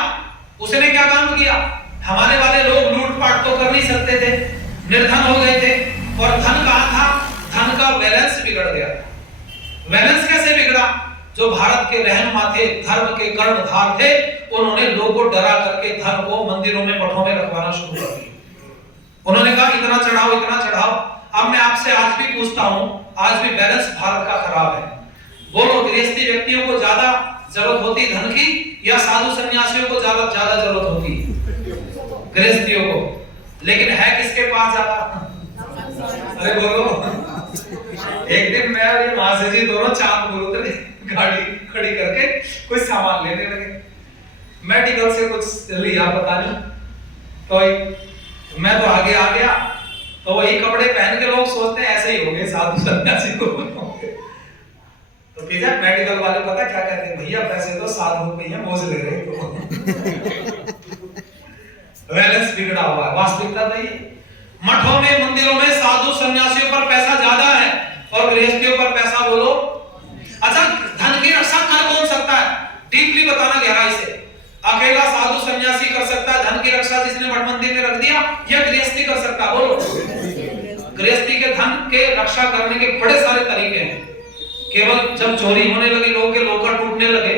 उसने क्या काम किया, हमारे वाले लोग लूटपाट तो कर नहीं सकते थे, निर्धन हो गए थे। और धन कहां था, धन का बैलेंस बिगड़ गया। बैलेंस कैसे बिगड़ा, जो भारत के रहनुमा थे, धर्म के कर्णधार थे, उन्होंने लोगों को डरा करके धन को मंदिरों में मठों में रखवाना शुरू कर दिया। उन्होंने कहा इतना चढ़ाओ, इतना चढ़ाओ। अब मैं आपसे आज भी पूछता हूं, आज भी बैलेंस भारत का खराब है। बोलो, गृहस्थी व्यक्तियों को ज्यादा जरूरत होती धन की, या साधु सन्यासियों को ज्यादा जरूरत होती? गृहस्थियों को। लेकिन है किसके पास ज्यादा? अरे बोलो। एक दिन मैं और ये महाशय जी दोनों चांदपुर उतरे, गाड़ी खड़ी करके कुछ सामान लेने लगे। मेडिकल से कुछ लिया पता नहीं, तो मैं तो आगे आ गया। तो वही कपड़े पहन के लोग सोचते हैं ऐसे ही होंगे साधु सन्यासी को। तो फिर मेडिकल वाले पता क्या कहते हैं, भैया पैसे तो साधु पे है, मौज ले रहे हो। बैलेंस बिगड़ा हुआ है, वास्तविकता तो ये। मठों में, मंदिरों में साधु सन्यासियों पर पैसा ज्यादा है और गृहस्थियों पर पैसा बोलो। अच्छा, धन की रक्षा कर कौन सकता है? डीपली बताना, गहराई से। अकेला साधु सन्यासी कर सकता है धन की रक्षा, जिसने मठ मंदिर में रख दिया, या गृहस्थी कर सकता है? बोलो। गृहस्थी के धन के रक्षा करने के बड़े सारे तरीके हैं। केवल जब चोरी होने लगी, लोगों के लोकर टूटने लगे,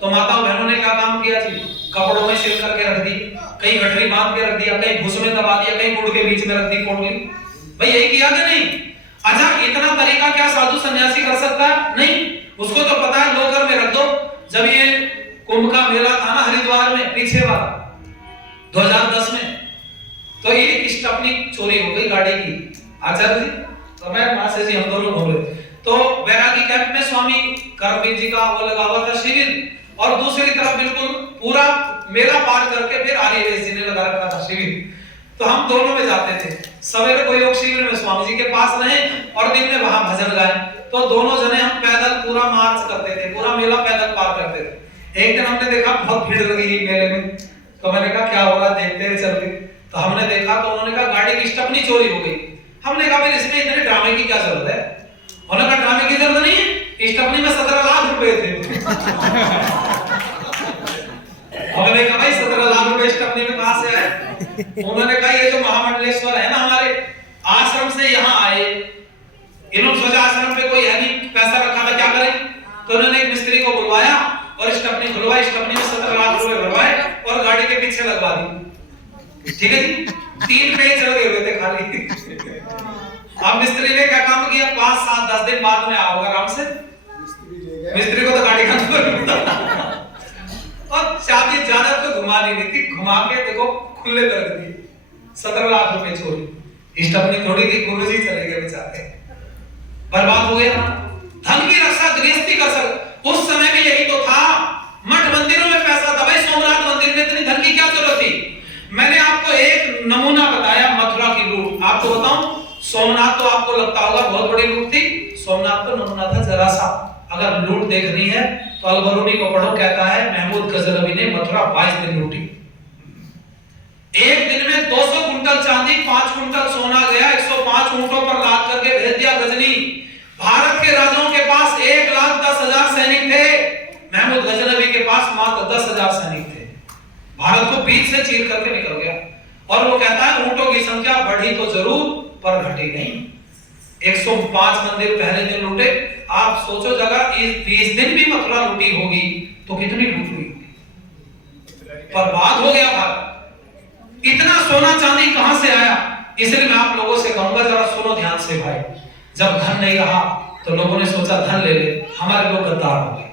तो माताओं बहनों ने क्या काम किया जी, कपड़ों में सिल करके रख दी, कहीं गठरी बांध के रख दिया, कहीं भूस में दबा दिया, कहीं गुड़ के बीच में रख दी पोटली। भाई यही किया कि नहीं? अच्छा, इतना तरीका क्या साधु सन्यासी कर सकता है? नहीं। उसको तो पता है लोकर में रख दो। जब ये कुंभ का मेला था ना हरिद्वार में, पीछे वाला 2010 में, तो एक स्टपनी चोरी हो गई गाड़ी की। आचार्य जी, तो मैं मासे जी हम दोनों घूम रहे, तो बैरागी कैंप में स्वामी करमवीर जी का वो लगा हुआ था शिविर, और दूसरी तरफ बिल्कुल पूरा मेला पार करके फिर आर्यवेश जी ने लगा रखा था शिविर। तो हम दोनों में जाते थे, सवेरे कोई योग शिविर में स्वामी जी के पास रहे और दिन में वहां भजन गाए। तो दोनों जने हम पैदल पूरा मार्च करते थे, पूरा मेला पैदल पार करते थे। एक दिन हमने देखा बहुत भीड़ लगी मेले में, तो मैंने कहा क्या होगा, देखते हैं चल के। तो हमने देखा तो उन्होंने कहा गाड़ी की स्टपनी चोरी हो गई। हमने कहा फिर इसमें इतने ड्रामे की क्या जरूरत है? उन्होंने कहा ड्रामे की जरूरत नहीं है, स्टपनी में 17 लाख रुपए थे। हमने कहा भाई 17 लाख रुपए स्टपनी में कहां से आए? उन्होंने कहा ये जो महामंडलेश्वर है ना हमारे आश्रम से यहाँ आए, इन्होंने सोचा आश्रम पे कोई है नहीं, पैसा रखा था क्या करें, तो उन्होंने एक मिस्त्री को बुलवाया और स्टपनी खुलवाई, स्टपनी में 17 लाख रुपए भरवाए और गाड़ी के पीछे लगवा दी। ठीक है जी, 3 पेज लगे हुए थे खाली। अब मिस्त्री ने क्या काम किया, 5, 7, 10 दिन बाद में आओगे आराम से, मिस्त्री को तो गाड़ी का और चाबी ज्यादा तो घुमा नहीं थी, घुमा के देखो खुले कर दी। 17 लाख रुपए चोरी, स्टपनी थोड़ी थी, गुरुजी चले गए बेचारे, बर्बाद हो गया। धन की रक्षा गृहस्थी कर सकते, उस समय में यही तो था। मठ मंदिरों में पैसा था, भाई सोमनाथ मंदिर में इतनी धन की क्या जरूरत थी? मैंने आपको एक नमूना बताया, मथुरा की लूट। आपको बताऊं, सोमनाथ तो आपको लगता होगा बहुत बड़ी लूट थी, सोमनाथ तो नमूना था जरा सा। अगर लूट देखनी है तो अलबरूनी को पढ़ो, कहता है महमूद गजनवी ने मथुरा 22 दिन लूटी। एक दिन में 200 कुंटल चांदी, 5 कुंटल सोना गया, 105 ऊंटों पर लाद करके भेज दिया गजनी। भारत के राजाओं के पास 1,10,000 सैनिक थे, महमूद गजनवी के पास मात्र 10,000 सैनिक थे। भारत को बीच से चीर करके निकल गया। और वो कहता है ऊंटों की संख्या बढ़ी तो जरूर पर घटी नहीं। 105 मंदिर पहले दिन लूटे। आप सोचो जगह इस 20 दिन भी मथुरा लूटी होगी तो कितनी लूट हुई, बर्बाद हो गया भारत। इतना सोना चांदी कहां से आया? इसलिए मैं आप लोगों से कहूंगा जरा सुनो ध्यान से भाई। जब धन नहीं रहा तो लोगों ने सोचा धन ले ले, हमारे लोग गद्दार हो गए।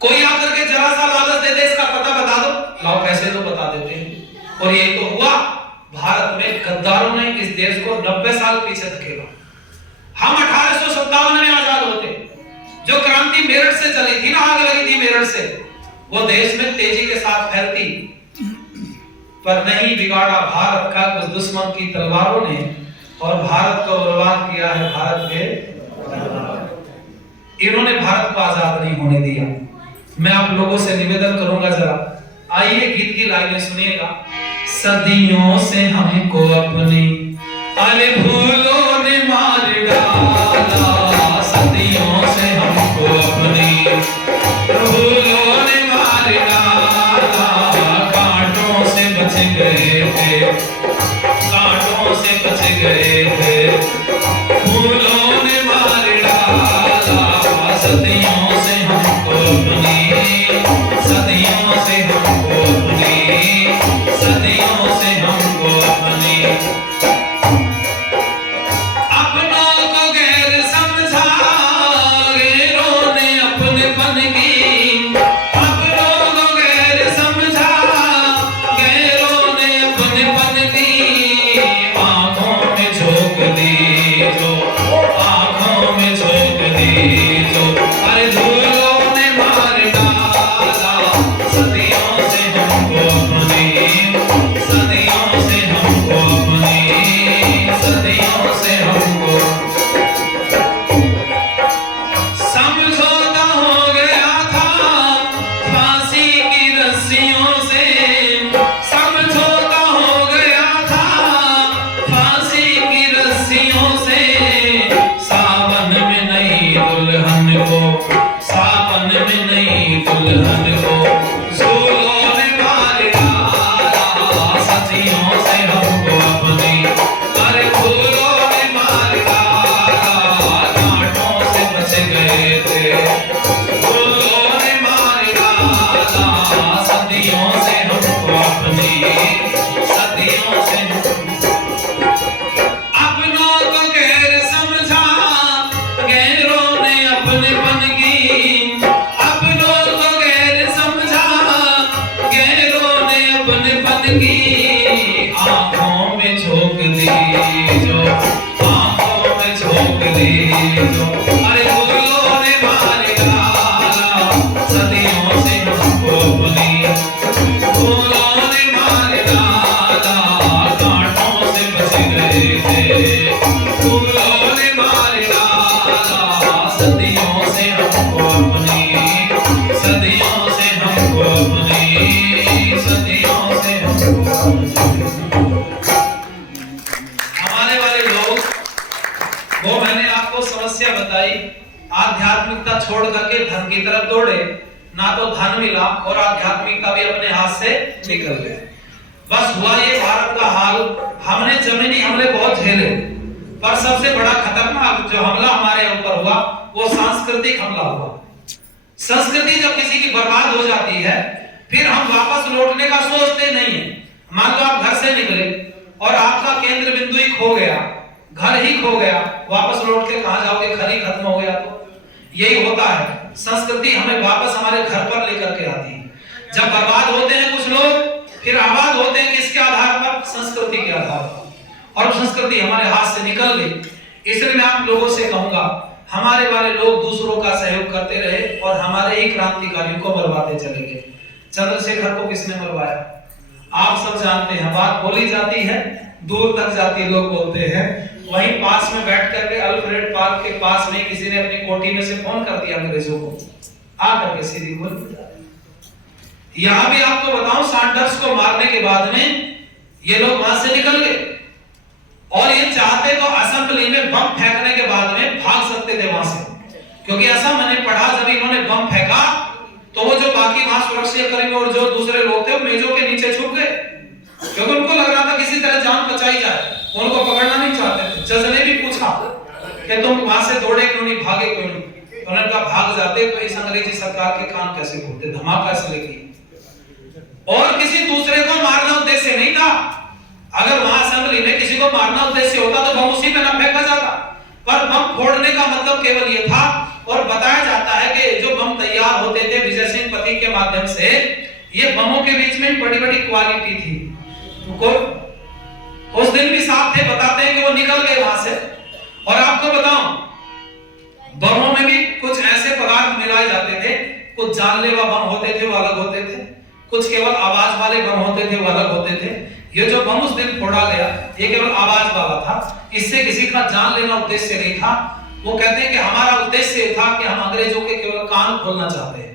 कोई आकर के जरा सा लालच दे दे, इसका पता बता दो, लाओ पैसे तो बता देते हैं। और ये तो हुआ, भारत में गद्दारों ने इस देश को 90 साल पीछे धकेला। हम 1857 में आजाद होते, जो क्रांति मेरठ से चली थी ना, आग लगी थी मेरठ से, वो देश में तेजी के साथ फैलती, पर नहीं बिगाड़ा भारत का कुछ दुश्मन की तलवारों ने, और भारत को बर्बाद किया है भारत के। इन्होंने भारत को आजाद नहीं होने दिया। मैं आप लोगों से निवेदन करूंगा, जरा आइए गीत की लाइनें सुनिएगा। सदियों से हमको अपनी अरे भूलों ने मार डाला, सदियों से हमको अपनी भूलों ने मार डाला, कांटों से बच गए थे, कांटों से बच गए थे, भूलों ने मार डाला, सदियों से हमको अपनी, सदियों से हमको अपनी, सदियों से हमको अपनी, अपनों को गैर समझा, गैरों ने अपनेपन की, अपनों को गैर समझा, गैरों ने अपनेपन की, आंखों में झोंक दी जो, आंखों में झोंक दी जो, अरे धूलों ने मार डाला, सदियों से हमको अपनी, सदियों से हमको अपनी, सदियों से हमको। समझौता हो गया था फांसी की रस्सियों से, समझौता हो गया था फांसी की रस्सियों से, सावन में नई दुल्हन को, सावन में नई दुल्हन को, झूलों ने मार डाला, सदियों से हमको अपनी, अरे फूलों ने मार डाला, कांटों से बच गए थे, फूलों ने मार डाला, सदियों से हमको अपनी, सदियों से अपनों को गैर समझा, गैरों ने अपनेपन की, अपनों को गैर समझा, गैरों ने अपनेपन की, आंखों में झोंक दी जो, आंखों में झोंक दी जो, अरे फूलों ने मार डाला, सदियों से हमको अपनी, फूलों ने मार डाला, कांटों से बच गए थे, फूलों ने मार डाला, सदियों से हमको अपनी, सदियों से हमको अपनी, सदियों से हमको अपनी। हमारे वाले लोग, वो मैंने आपको समस्या बताई, आध्यात्मिकता छोड़ करके धन की तरफ दौड़े, ना तो धन मिला और आध्यात्मिकता भी अपने हाथ से निकल गए। बस हुआ ये भारत का हाल। हमने जमीनी हमले बहुत झेले, पर सबसे बड़ा खतरनाक जो हमला हमारे ऊपर हुआ वो सांस्कृतिक हमला हुआ। संस्कृति जब किसी की बर्बाद हो जाती है, फिर हम वापस लौटने का सोचते नहीं है। मान लो आप घर से निकले और आपका केंद्र बिंदु ही खो गया, घर ही खो गया, वापस लौट के कहां जाओगे? घर ही खत्म हो गया। तो यही होता है, संस्कृति हमें वापस हमारे घर पर लेकर के आती है। जब बर्बाद होते हैं कुछ लोग, फिर आबाद होते हैं किसके आधार पर? संस्कृति के आधार पर। और संस्कृति हमारे हाथ से निकल गई। इसलिए मैं आप लोगों से कहूंगा, हमारे वाले लोग दूसरों का सहयोग करते रहे और हमारे ही क्रांतिकारियों को मरवाते चले गए। चंद्रशेखर को किसने मरवाया? आप सब जानते हैं। बात बोली जाती है, दूर तक जाती है, लोग बोलते हैं। वहीं पास में बैठ करके अल्फ्रेड पार्क के पास में किसी ने अपनी कोठी में से फोन कर दिया अंग्रेजों को, आकर के सीधी गोली। यहां भी आपको बताऊं, सैंडर्स को मारने के बाद में ये लोग वहां से निकल गए और ये चाहते तो असेंबली में बम फेंकने के बाद में भाग सकते थे वहां से, क्योंकि ऐसा मैंने पढ़ा, जब इन्होंने बम फेंका तो वो जो बाकी वहां सुरक्षा कर्मी और जो दूसरे लोग थे वो मेजों के नीचे छुप गए, क्योंकि उनको लग रहा था किसी तरह जान बचाई जाए। उनको पकड़ना नहीं चाहते थे। जज ने भी पूछा कि तुम वहां से दौड़े क्यों नहीं, भागे क्यों नहीं? उन्होंने कहा भाग जाते तो इस अंग्रेजी सरकार के कान कैसे खोलते, धमाका इसलिए किया। और किसी दूसरे को मारना उद्देश्य नहीं था। अगर वहां असेंबली में किसी को मारना उद्देश्य होता तो बम उसी पे न फेंका जाता, पर बम फोड़ने का मतलब केवल ये था। और बताया जाता है कि जो बम तैयार होते थे विजय सिंह पति के माध्यम से, ये बमों के बीच में बड़ी बड़ी क्वालिटी थी। तो उस दिन भी साथ थे, बताते हैं कि वो निकल गए वहां से। और आपको बताऊं, बमों में भी कुछ ऐसे पदार्थ मिलाए जाते थे, कुछ जानलेवा बम होते थे वो अलग होते थे, कुछ केवल आवाज वाले बम होते थे वो अलग होते थे। ये जो बम उस दिन फोड़ा गया ये केवल आवाज वाला था, इससे किसी का जान लेना उद्देश्य नहीं था। वो कहते हैं कि हमारा उद्देश्य था कि हम अंग्रेजों के केवल कान खोलना चाहते हैं।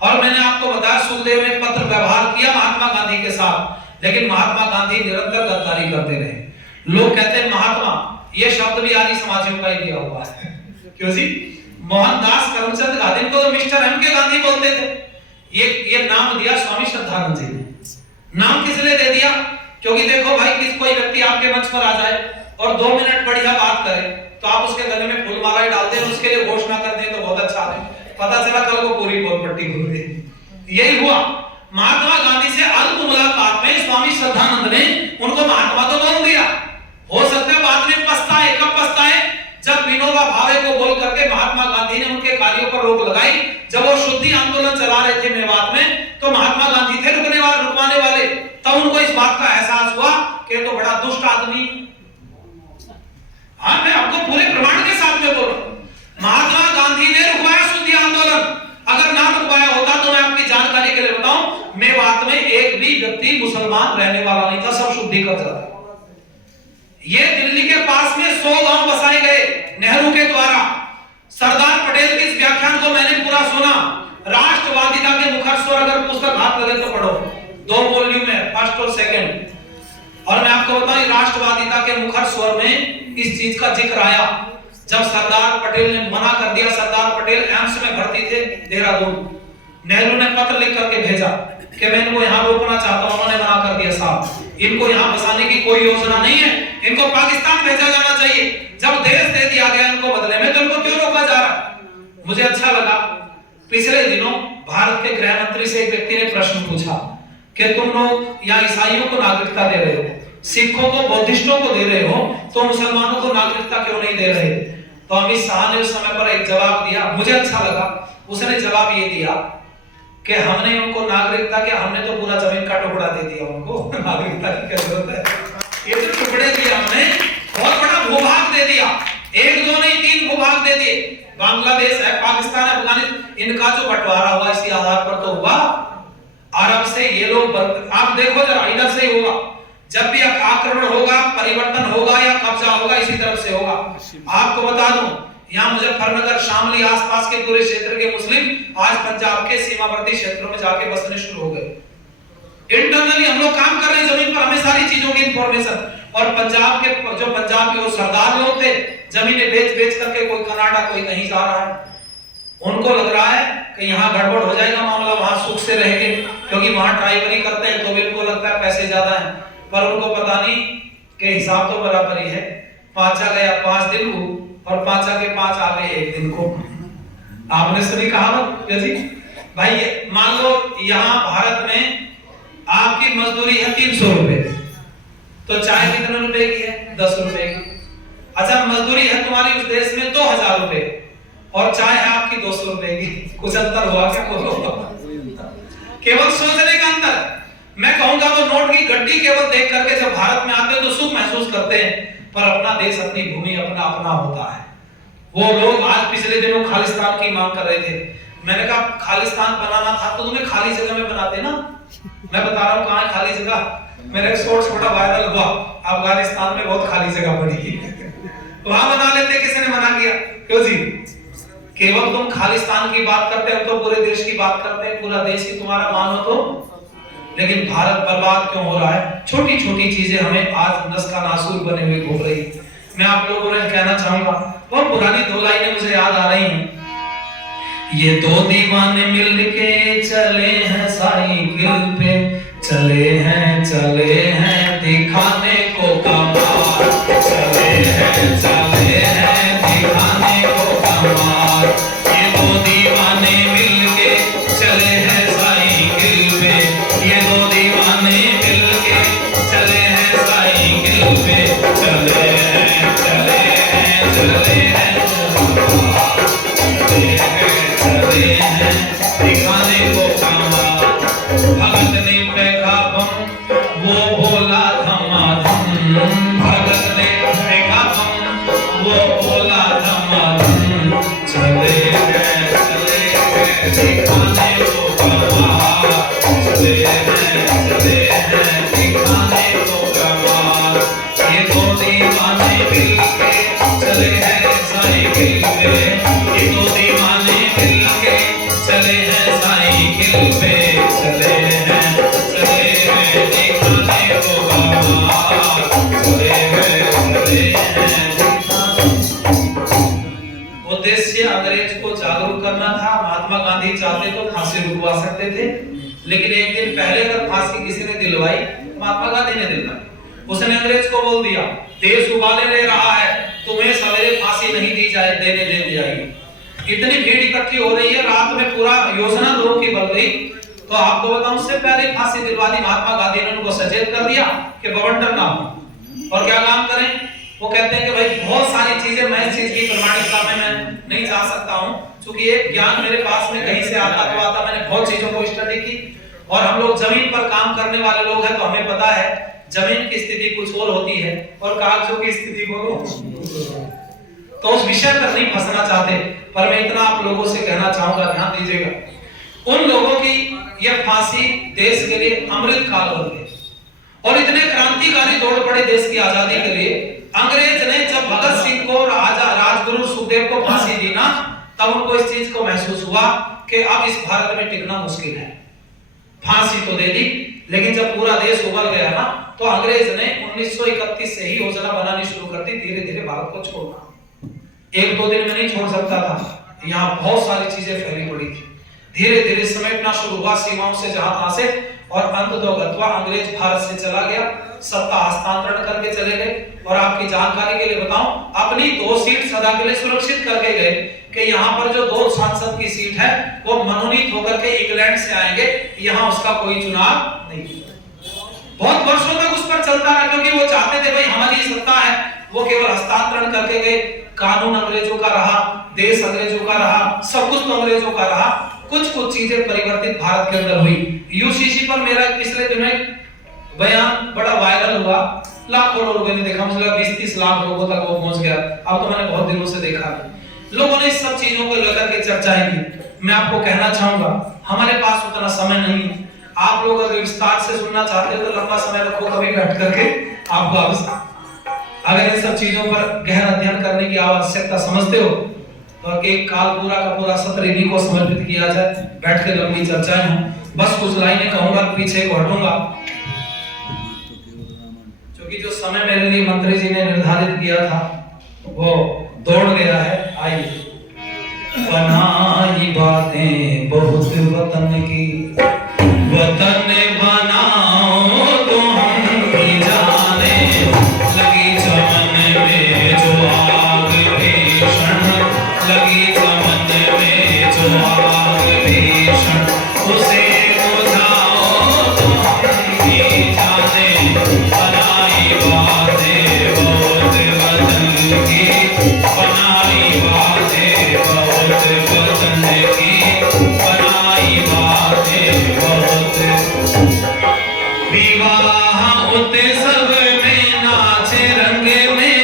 और मैंने आपको बताया सुखदेव ने पत्र व्यवहार किया महात्मा गांधी के साथ, लेकिन महात्मा गांधी निरंतर गद्दारी करते रहे। लोग कहते हैं महात्मा, ये शब्द भी आदि समाजियों का ही दिया हुआ है। क्यों जी? मोहनदास करमचंद गांधी को तो मिस्टर एम के गांधी बोलते थे। ये नाम दिया स्वामी श्रद्धानंद जी ने। नाम किसने दे दिया? क्योंकि देखो भाई, किस कोई व्यक्ति आपके मंच पर आ जाए और 2 मिनट बढ़िया बात करे तो आप उसके गले में फूल माला डाल दें, उसके लिए घोषणा कर दें तो बहुत अच्छा है। पता चला कल को पूरी गोल पट्टी खुल गई। यही हुआ। महात्मा गांधी से अल्प मुलाकात में स्वामी श्रद्धानंद ने उनको महात्मा तो बोल दिया। हो सकता है बाद में पछताए। कब पछताए? जब विनोबा भावे को बोल करके महात्मा गांधी ने उनके कार्यों पर रोक लगाई। जब वो शुद्धि आंदोलन चला रहे थे मेवात में, तो महात्मा गांधी थे रुकवाने वाले। तब उनको इस बात का एहसास हुआ कि तो बड़ा दुष्ट आदमी। हाँ, मैं आपको पूरे प्रमाण के साथ में बोल रहा हूं। महात्मा गांधी ने रुकवाया शुद्धि आंदोलन। अगर ना रुकवाया होता तो मैं आपकी जानकारी के लिए बताऊं, मेवात में एक भी व्यक्ति मुसलमान रहने वाला नहीं था, सब शुद्धि कर जाता। ये दिल्ली के पास में 100 गांव बसाए गए नेहरू के द्वारा। सरदार पटेल के इस व्याख्यान को मैंने पूरा सुना। राष्ट्रवादिता के मुखर स्वर, अगर पुस्तक हाथ लगे तो पढ़ो, 2 वॉल्यूम है, फर्स्ट और सेकंड। और मैं आपको बताऊं, राष्ट्रवादिता के मुखर स्वर में इस चीज का जिक्र आया जब सरदार पटेल ने मना कर दिया। सरदार पटेल एम्स में भर्ती थे देहरादून। नेहरू ने पत्र लिख करके भेजा कि मैं इनको यहाँ रोकना चाहता हूं। उन्होंने मना कर दिया, साहब इनको यहाँ बसाने की कोई योजना नहीं है, इनको पाकिस्तान भेजा जाना चाहिए। जब देश दे दिया गया इनको बदले में, तो इनको क्यों रोका जा रहा है? मुझे अच्छा लगा, पिछले दिनों भारत के गृह मंत्री से एक व्यक्ति ने प्रश्न पूछा कि तुम लोग यहाँ ईसाइयों को नागरिकता दे रहे हो, सिखों को, बौद्धिस्टों को दे रहे हो, तो मुसलमानों को नागरिकता क्यों नहीं दे रहे? तो अमित शाह ने उस समय पर एक जवाब दिया, मुझे अच्छा लगा। उसने जवाब ये दिया कि हमने उनको नागरिकता क्या, हमने तो पूरा जमीन का टुकड़ा दे दिया उनको, नागरिकता की क्या जरूरत है? ये जो टुकड़े दिए हमने, बहुत बड़ा भूभाग दे दिया। 1 2 नहीं 3 भूभाग दे दिए। बांग्लादेश है, पाकिस्तान है, अफगानिस्तान, इनका जो बंटवारा हुआ इसी आधार पर तो हुआ। अरब से ये लोग, आप देखो जरा, इधर से ही होगा। जब भी आक्रमण होगा, परिवर्तन होगा या कब्जा होगा, इसी तरफ से होगा। आपको बता दूं, यहाँ मुजफ्फरनगर, शामली, आसपास के पूरे क्षेत्र के मुस्लिम आज पंजाब के सीमावर्ती क्षेत्रों में जाके बसने शुरू हो गए। इंटरनली हम लोग काम कर रहे हैं जमीन पर, हमें सारी चीजों की इंफॉर्मेशन। और पंजाब के जो पंजाब के वो सरदार लोग थे, जमीनें बेच करके कोई कनाडा, कोई कहीं जा रहा है। उनको लग रहा है कि यहाँ गड़बड़ हो जाएगा मामला, वहां सुख से रहेंगे, क्योंकि वहां ड्राइवरी करते हैं तो इनको लगता है पैसे ज्यादा हैं। पर उनको पता नहीं कि हिसाब तो बराबर ही है। 5 गया 5 दिन को, और 5 के 5 आ गए 1 दिन को। आपने सुनी कहावत जी? भाई मान लो यहाँ भारत में आपकी मजदूरी है 300 रुपए, तो चाय कितने रुपए की है? 10 रुपए की। अच्छा, मजदूरी है तुम्हारी उस देश में 2000 रुपए, और चाय है आपकी 200 रुपए की। कुछ अंतर हुआ क्या? केवल सोचने का अंतर। मैं कहूंगा वो नोट की गड्डी केवल देख करके जब भारत में आते हैं तो सुख महसूस करते हैं, पर अपना देश, अपनी भूमि अपना अपना होता है। वो लोग आज पिछले दिनों खालिस्तान की मांग कर रहे थे। मैंने कहा खालिस्तान बनाना था तो तुम्हें खाली जगह में बनाते ना। मैं बता रहा हूँ कहाँ है खाली जगह। मेरा एक शॉर्ट छोटा वायरल हुआ, अफगानिस्तान में बहुत खाली जगह पड़ी, वहां बना लेते। किसी ने मना किया? क्यों जी? केवल तुम खालिस्तान की बात करते हो तो पूरे देश की बात करते हैं, पूरा देश ही तुम्हारा मानो तो। लेकिन भारत बर्बाद क्यों हो रहा है? छोटी छोटी चीजें हमें आज नस्का नासूर बने हुए घूम रही। मैं आप लोगों ने कहना चाहूंगा, वो पुरानी 2 लाइनें मुझे याद आ रही हैं। ये 2 दीवाने मिलके चले हैं साइकिल पे, चले हैं दिखाने को कमाल, चले हैं दिखाने को कमाल। ये 2 दीवाने मिलके चले हैं साइकिल पे, ये 2 दीवाने मिलके चले लेकिन एक दिन पहले अगर फांसी किसी ने दिलवाई, महात्मा गांधी ने दिलवाई, उसने अंग्रेज को बोल दिया देश उबाले ले रहा है, तुम्हें सवेरे फांसी नहीं दी दी जाएगी। इतनी भीड़ इकट्ठी हो रही है, रात में पूरा योजना लोगों की बन गई। तो आपको बताऊं, उससे पहले फांसी दिलवा दी महात्मा गांधी ने, उनको सचेत कर दिया कि बवंडर ना हो और क्या काम करें। वो कहते हैं कि भाई बहुत सारी चीजें मैं इस चीज की प्रमाणिकता में मैं नहीं जा सकता हूं, क्योंकि एक ज्ञान मेरे पास में कहीं से आता तो आता, मैंने बहुत चीजों को स्टडी की और हम लोग जमीन पर काम करने वाले लोग हैं, तो हमें पता है जमीन की स्थिति कुछ और होती है और कागजों की स्थिति बोलो। तो उस विषय पर नहीं फंसना चाहते, पर मैं इतना आप लोगों से कहना चाहूंगा, ध्यान दीजिएगा, उन लोगों की यह फांसी देश के लिए अमृत काल बन गई और इतने क्रांतिकारी दौड़ पड़े देश की आजादी के लिए। अंग्रेज ने जब भगत सिंह को राजगुरु सुखदेव को फांसी दी ना, तब उनको इस चीज को महसूस हुआ कि अब इस भारत में टिकना मुश्किल है। फांसी तो दे दी, लेकिन जब पूरा देश उबल गया ना, तो अंग्रेज ने 1931 से ही योजना बनानी शुरू कर दी, धीरे धीरे भारत को छोड़ना। एक दो दिन में नहीं छोड़ सकता था, यहाँ बहुत सारी चीजें फैली पड़ी थी। धीरे धीरे समेटना शुरू हुआ सीमाओं से जहां तहां से, और अंततः अंग्रेज भारत से चला गया, सत्ता हस्तांतरण करके चले गए। और आपकी जानकारी के लिए बताऊं, अपनी 2 सीट सदा के लिए सुरक्षित करके गए कि यहाँ पर जो 2 सांसद की सीट है वो मनोनीत होकर के इंग्लैंड से आएंगे, यहाँ उसका कोई चुनाव नहीं। बहुत वर्षों तक उस पर चलता रहा, क्योंकि वो चाहते थे भाई हमारी सत्ता है, वो केवल हस्तांतरण करके गए। कानून अंग्रेजों का रहा, देश अंग्रेजों का रहा, सब कुछ तो अंग्रेजों का रहा। कुछ चीजें परिवर्तित भारत के अंदर हुई। यूसीसी पर मेरा पिछले दिनों बयान बड़ा वायरल हुआ, लाखों लोगों ने देखा, मुझे 20-30 लाख लोगों तक वो पहुंच गया। अब तो मैंने बहुत दिनों से देखा, लोगों ने इस सब चीजों को लेकर के चर्चाएं की। मैं आपको कहना चाहूंगा, हमारे पास उतना समय नहीं है। आप लोग अगर विस्तार से सुनना चाहते हो तो लंबा समय रखो, कभी बैठ करके आपको अगर इन सब चीजों पर गहन अध्ययन करने की आवश्यकता समझते हो तो एक काल पूरा का पूरा सत्र इन्हीं को समर्पित किया जाए, बैठ के लंबी चर्चाएं हों। बस कुछ लाइनें कहूंगा, पीछे को हटूंगा, क्योंकि जो समय मेरे लिए मंत्री जी ने निर्धारित किया था वो दौड़ गया है। आइए, बनाई बातें बहुत वतन की, वतन बनाओ तो हम भी जाने, लगी चमन में जो आग भीषण, लगी चमन में जो आग भीषण, उसे बुझाओ तो हम भी जाने, बनाई बातें बहुत वतन की, बनाई बातें बहुत वतन की, बनाई बातें बहुत। विवाह उत्सव में नाचे रंग में,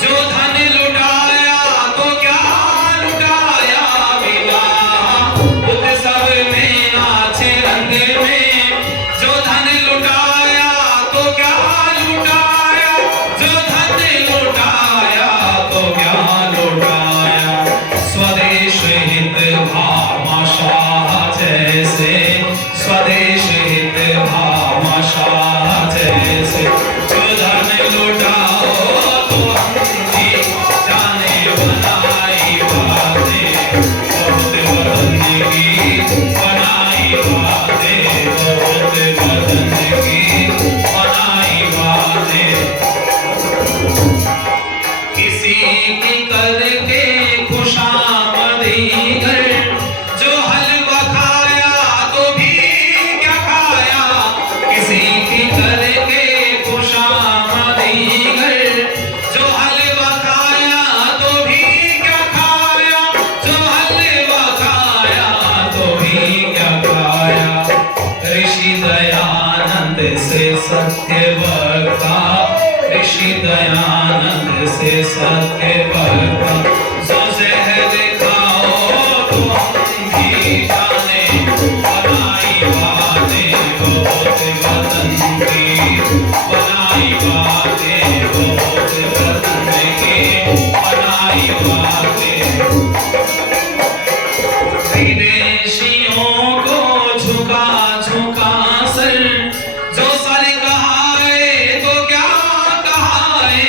जो धन लुटाया तो क्या लुटाया। विवाह उत्सव में नाचे रंग में, जो धन लुटाया तो क्या लुटाया, जो धन लुटाया तो क्या लुटाया। स्वदेश हित भामाशाह जैसे, स्वदेश हित भामाशाह जैसे, जो धन लुटाओ तो हम भी जाने, बनाई बातें बहुत वतन की, बनाई बातें बहुत वतन की, बनाई बातें। किसी की करके खुशामदी घर, जो हलवा खाया तो भी क्या खाया। किसी की करके खुशामदी घर, जो हलवा खाया तो भी क्या खाया, जो हलवा खाया तो भी क्या खाया। ऋषि दयानंद से सत्य वक्ता, ऋषि दयानंद से सत्य वक्ता, जो जहर खाओ तो हम भी जाने, बनाई बातें बहुत वतन की, बनाई बातें बहुत वतन की, बनाई बातें। विदेशियों को झुका झुका सर, जो सर कहाए तो क्या कहाए।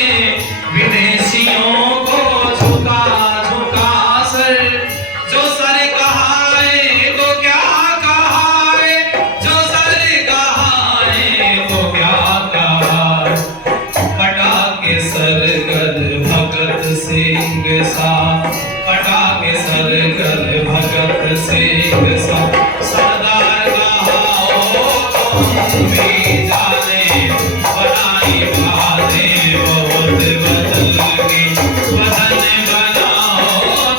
विदेशियों को भी जाने बनाई बातें बहुत बदल गई। बदन बनाओ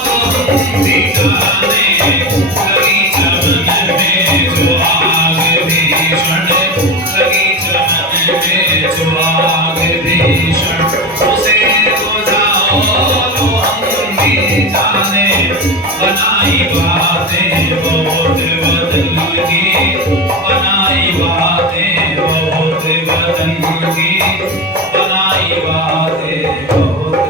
तो हम भी जाने लगी चमन में जो आग भीषण लगी चमन में जो आग भीषण उसे बुझाओ तो हम भी जाने बनाई बातें बहुत बदल गई। बनाई बातें बहुत बदल गई। बनाई बातें बहुत।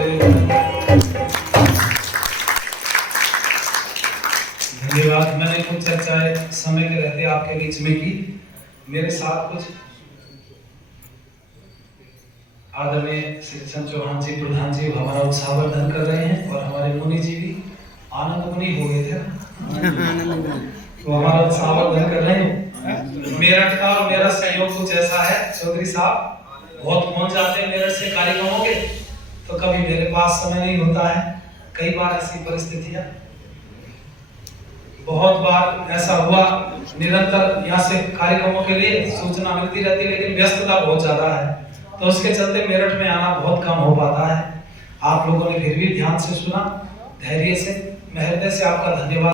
धन्यवाद। मैंने कुछ चर्चाएं समय के रहते आपके बीच में की। मेरे साथ कुछ आदरणीय शिक्षण चौहान जी प्रधान जी हमारा उत्साहवर्धन कर रहे हैं और हमारे मुनि जी भी आनंद मुनि हो गए थे तो हमारा उत्साहवर्धन कर रहे हैं। मेरठ का और मेरा सहयोग कुछ ऐसा है चौधरी साहब बहुत पहुंच जाते हैं मेरठ से कार्यक्रमों के तो कभी मेरे पास समय नहीं होता है। कई बार ऐसी परिस्थितियां बहुत बार ऐसा हुआ निरंतर यहाँ से कार्यक्रमों के लिए सूचना मिलती रहती लेकिन व्यस्तता बहुत ज्यादा है तो उसके चलते मेरठ में आना बहुत कम हो पाता है। आप लोगों ने फिर भी ध्यान से सुना धैर्य से मैं हृदय से आपका धन्यवाद।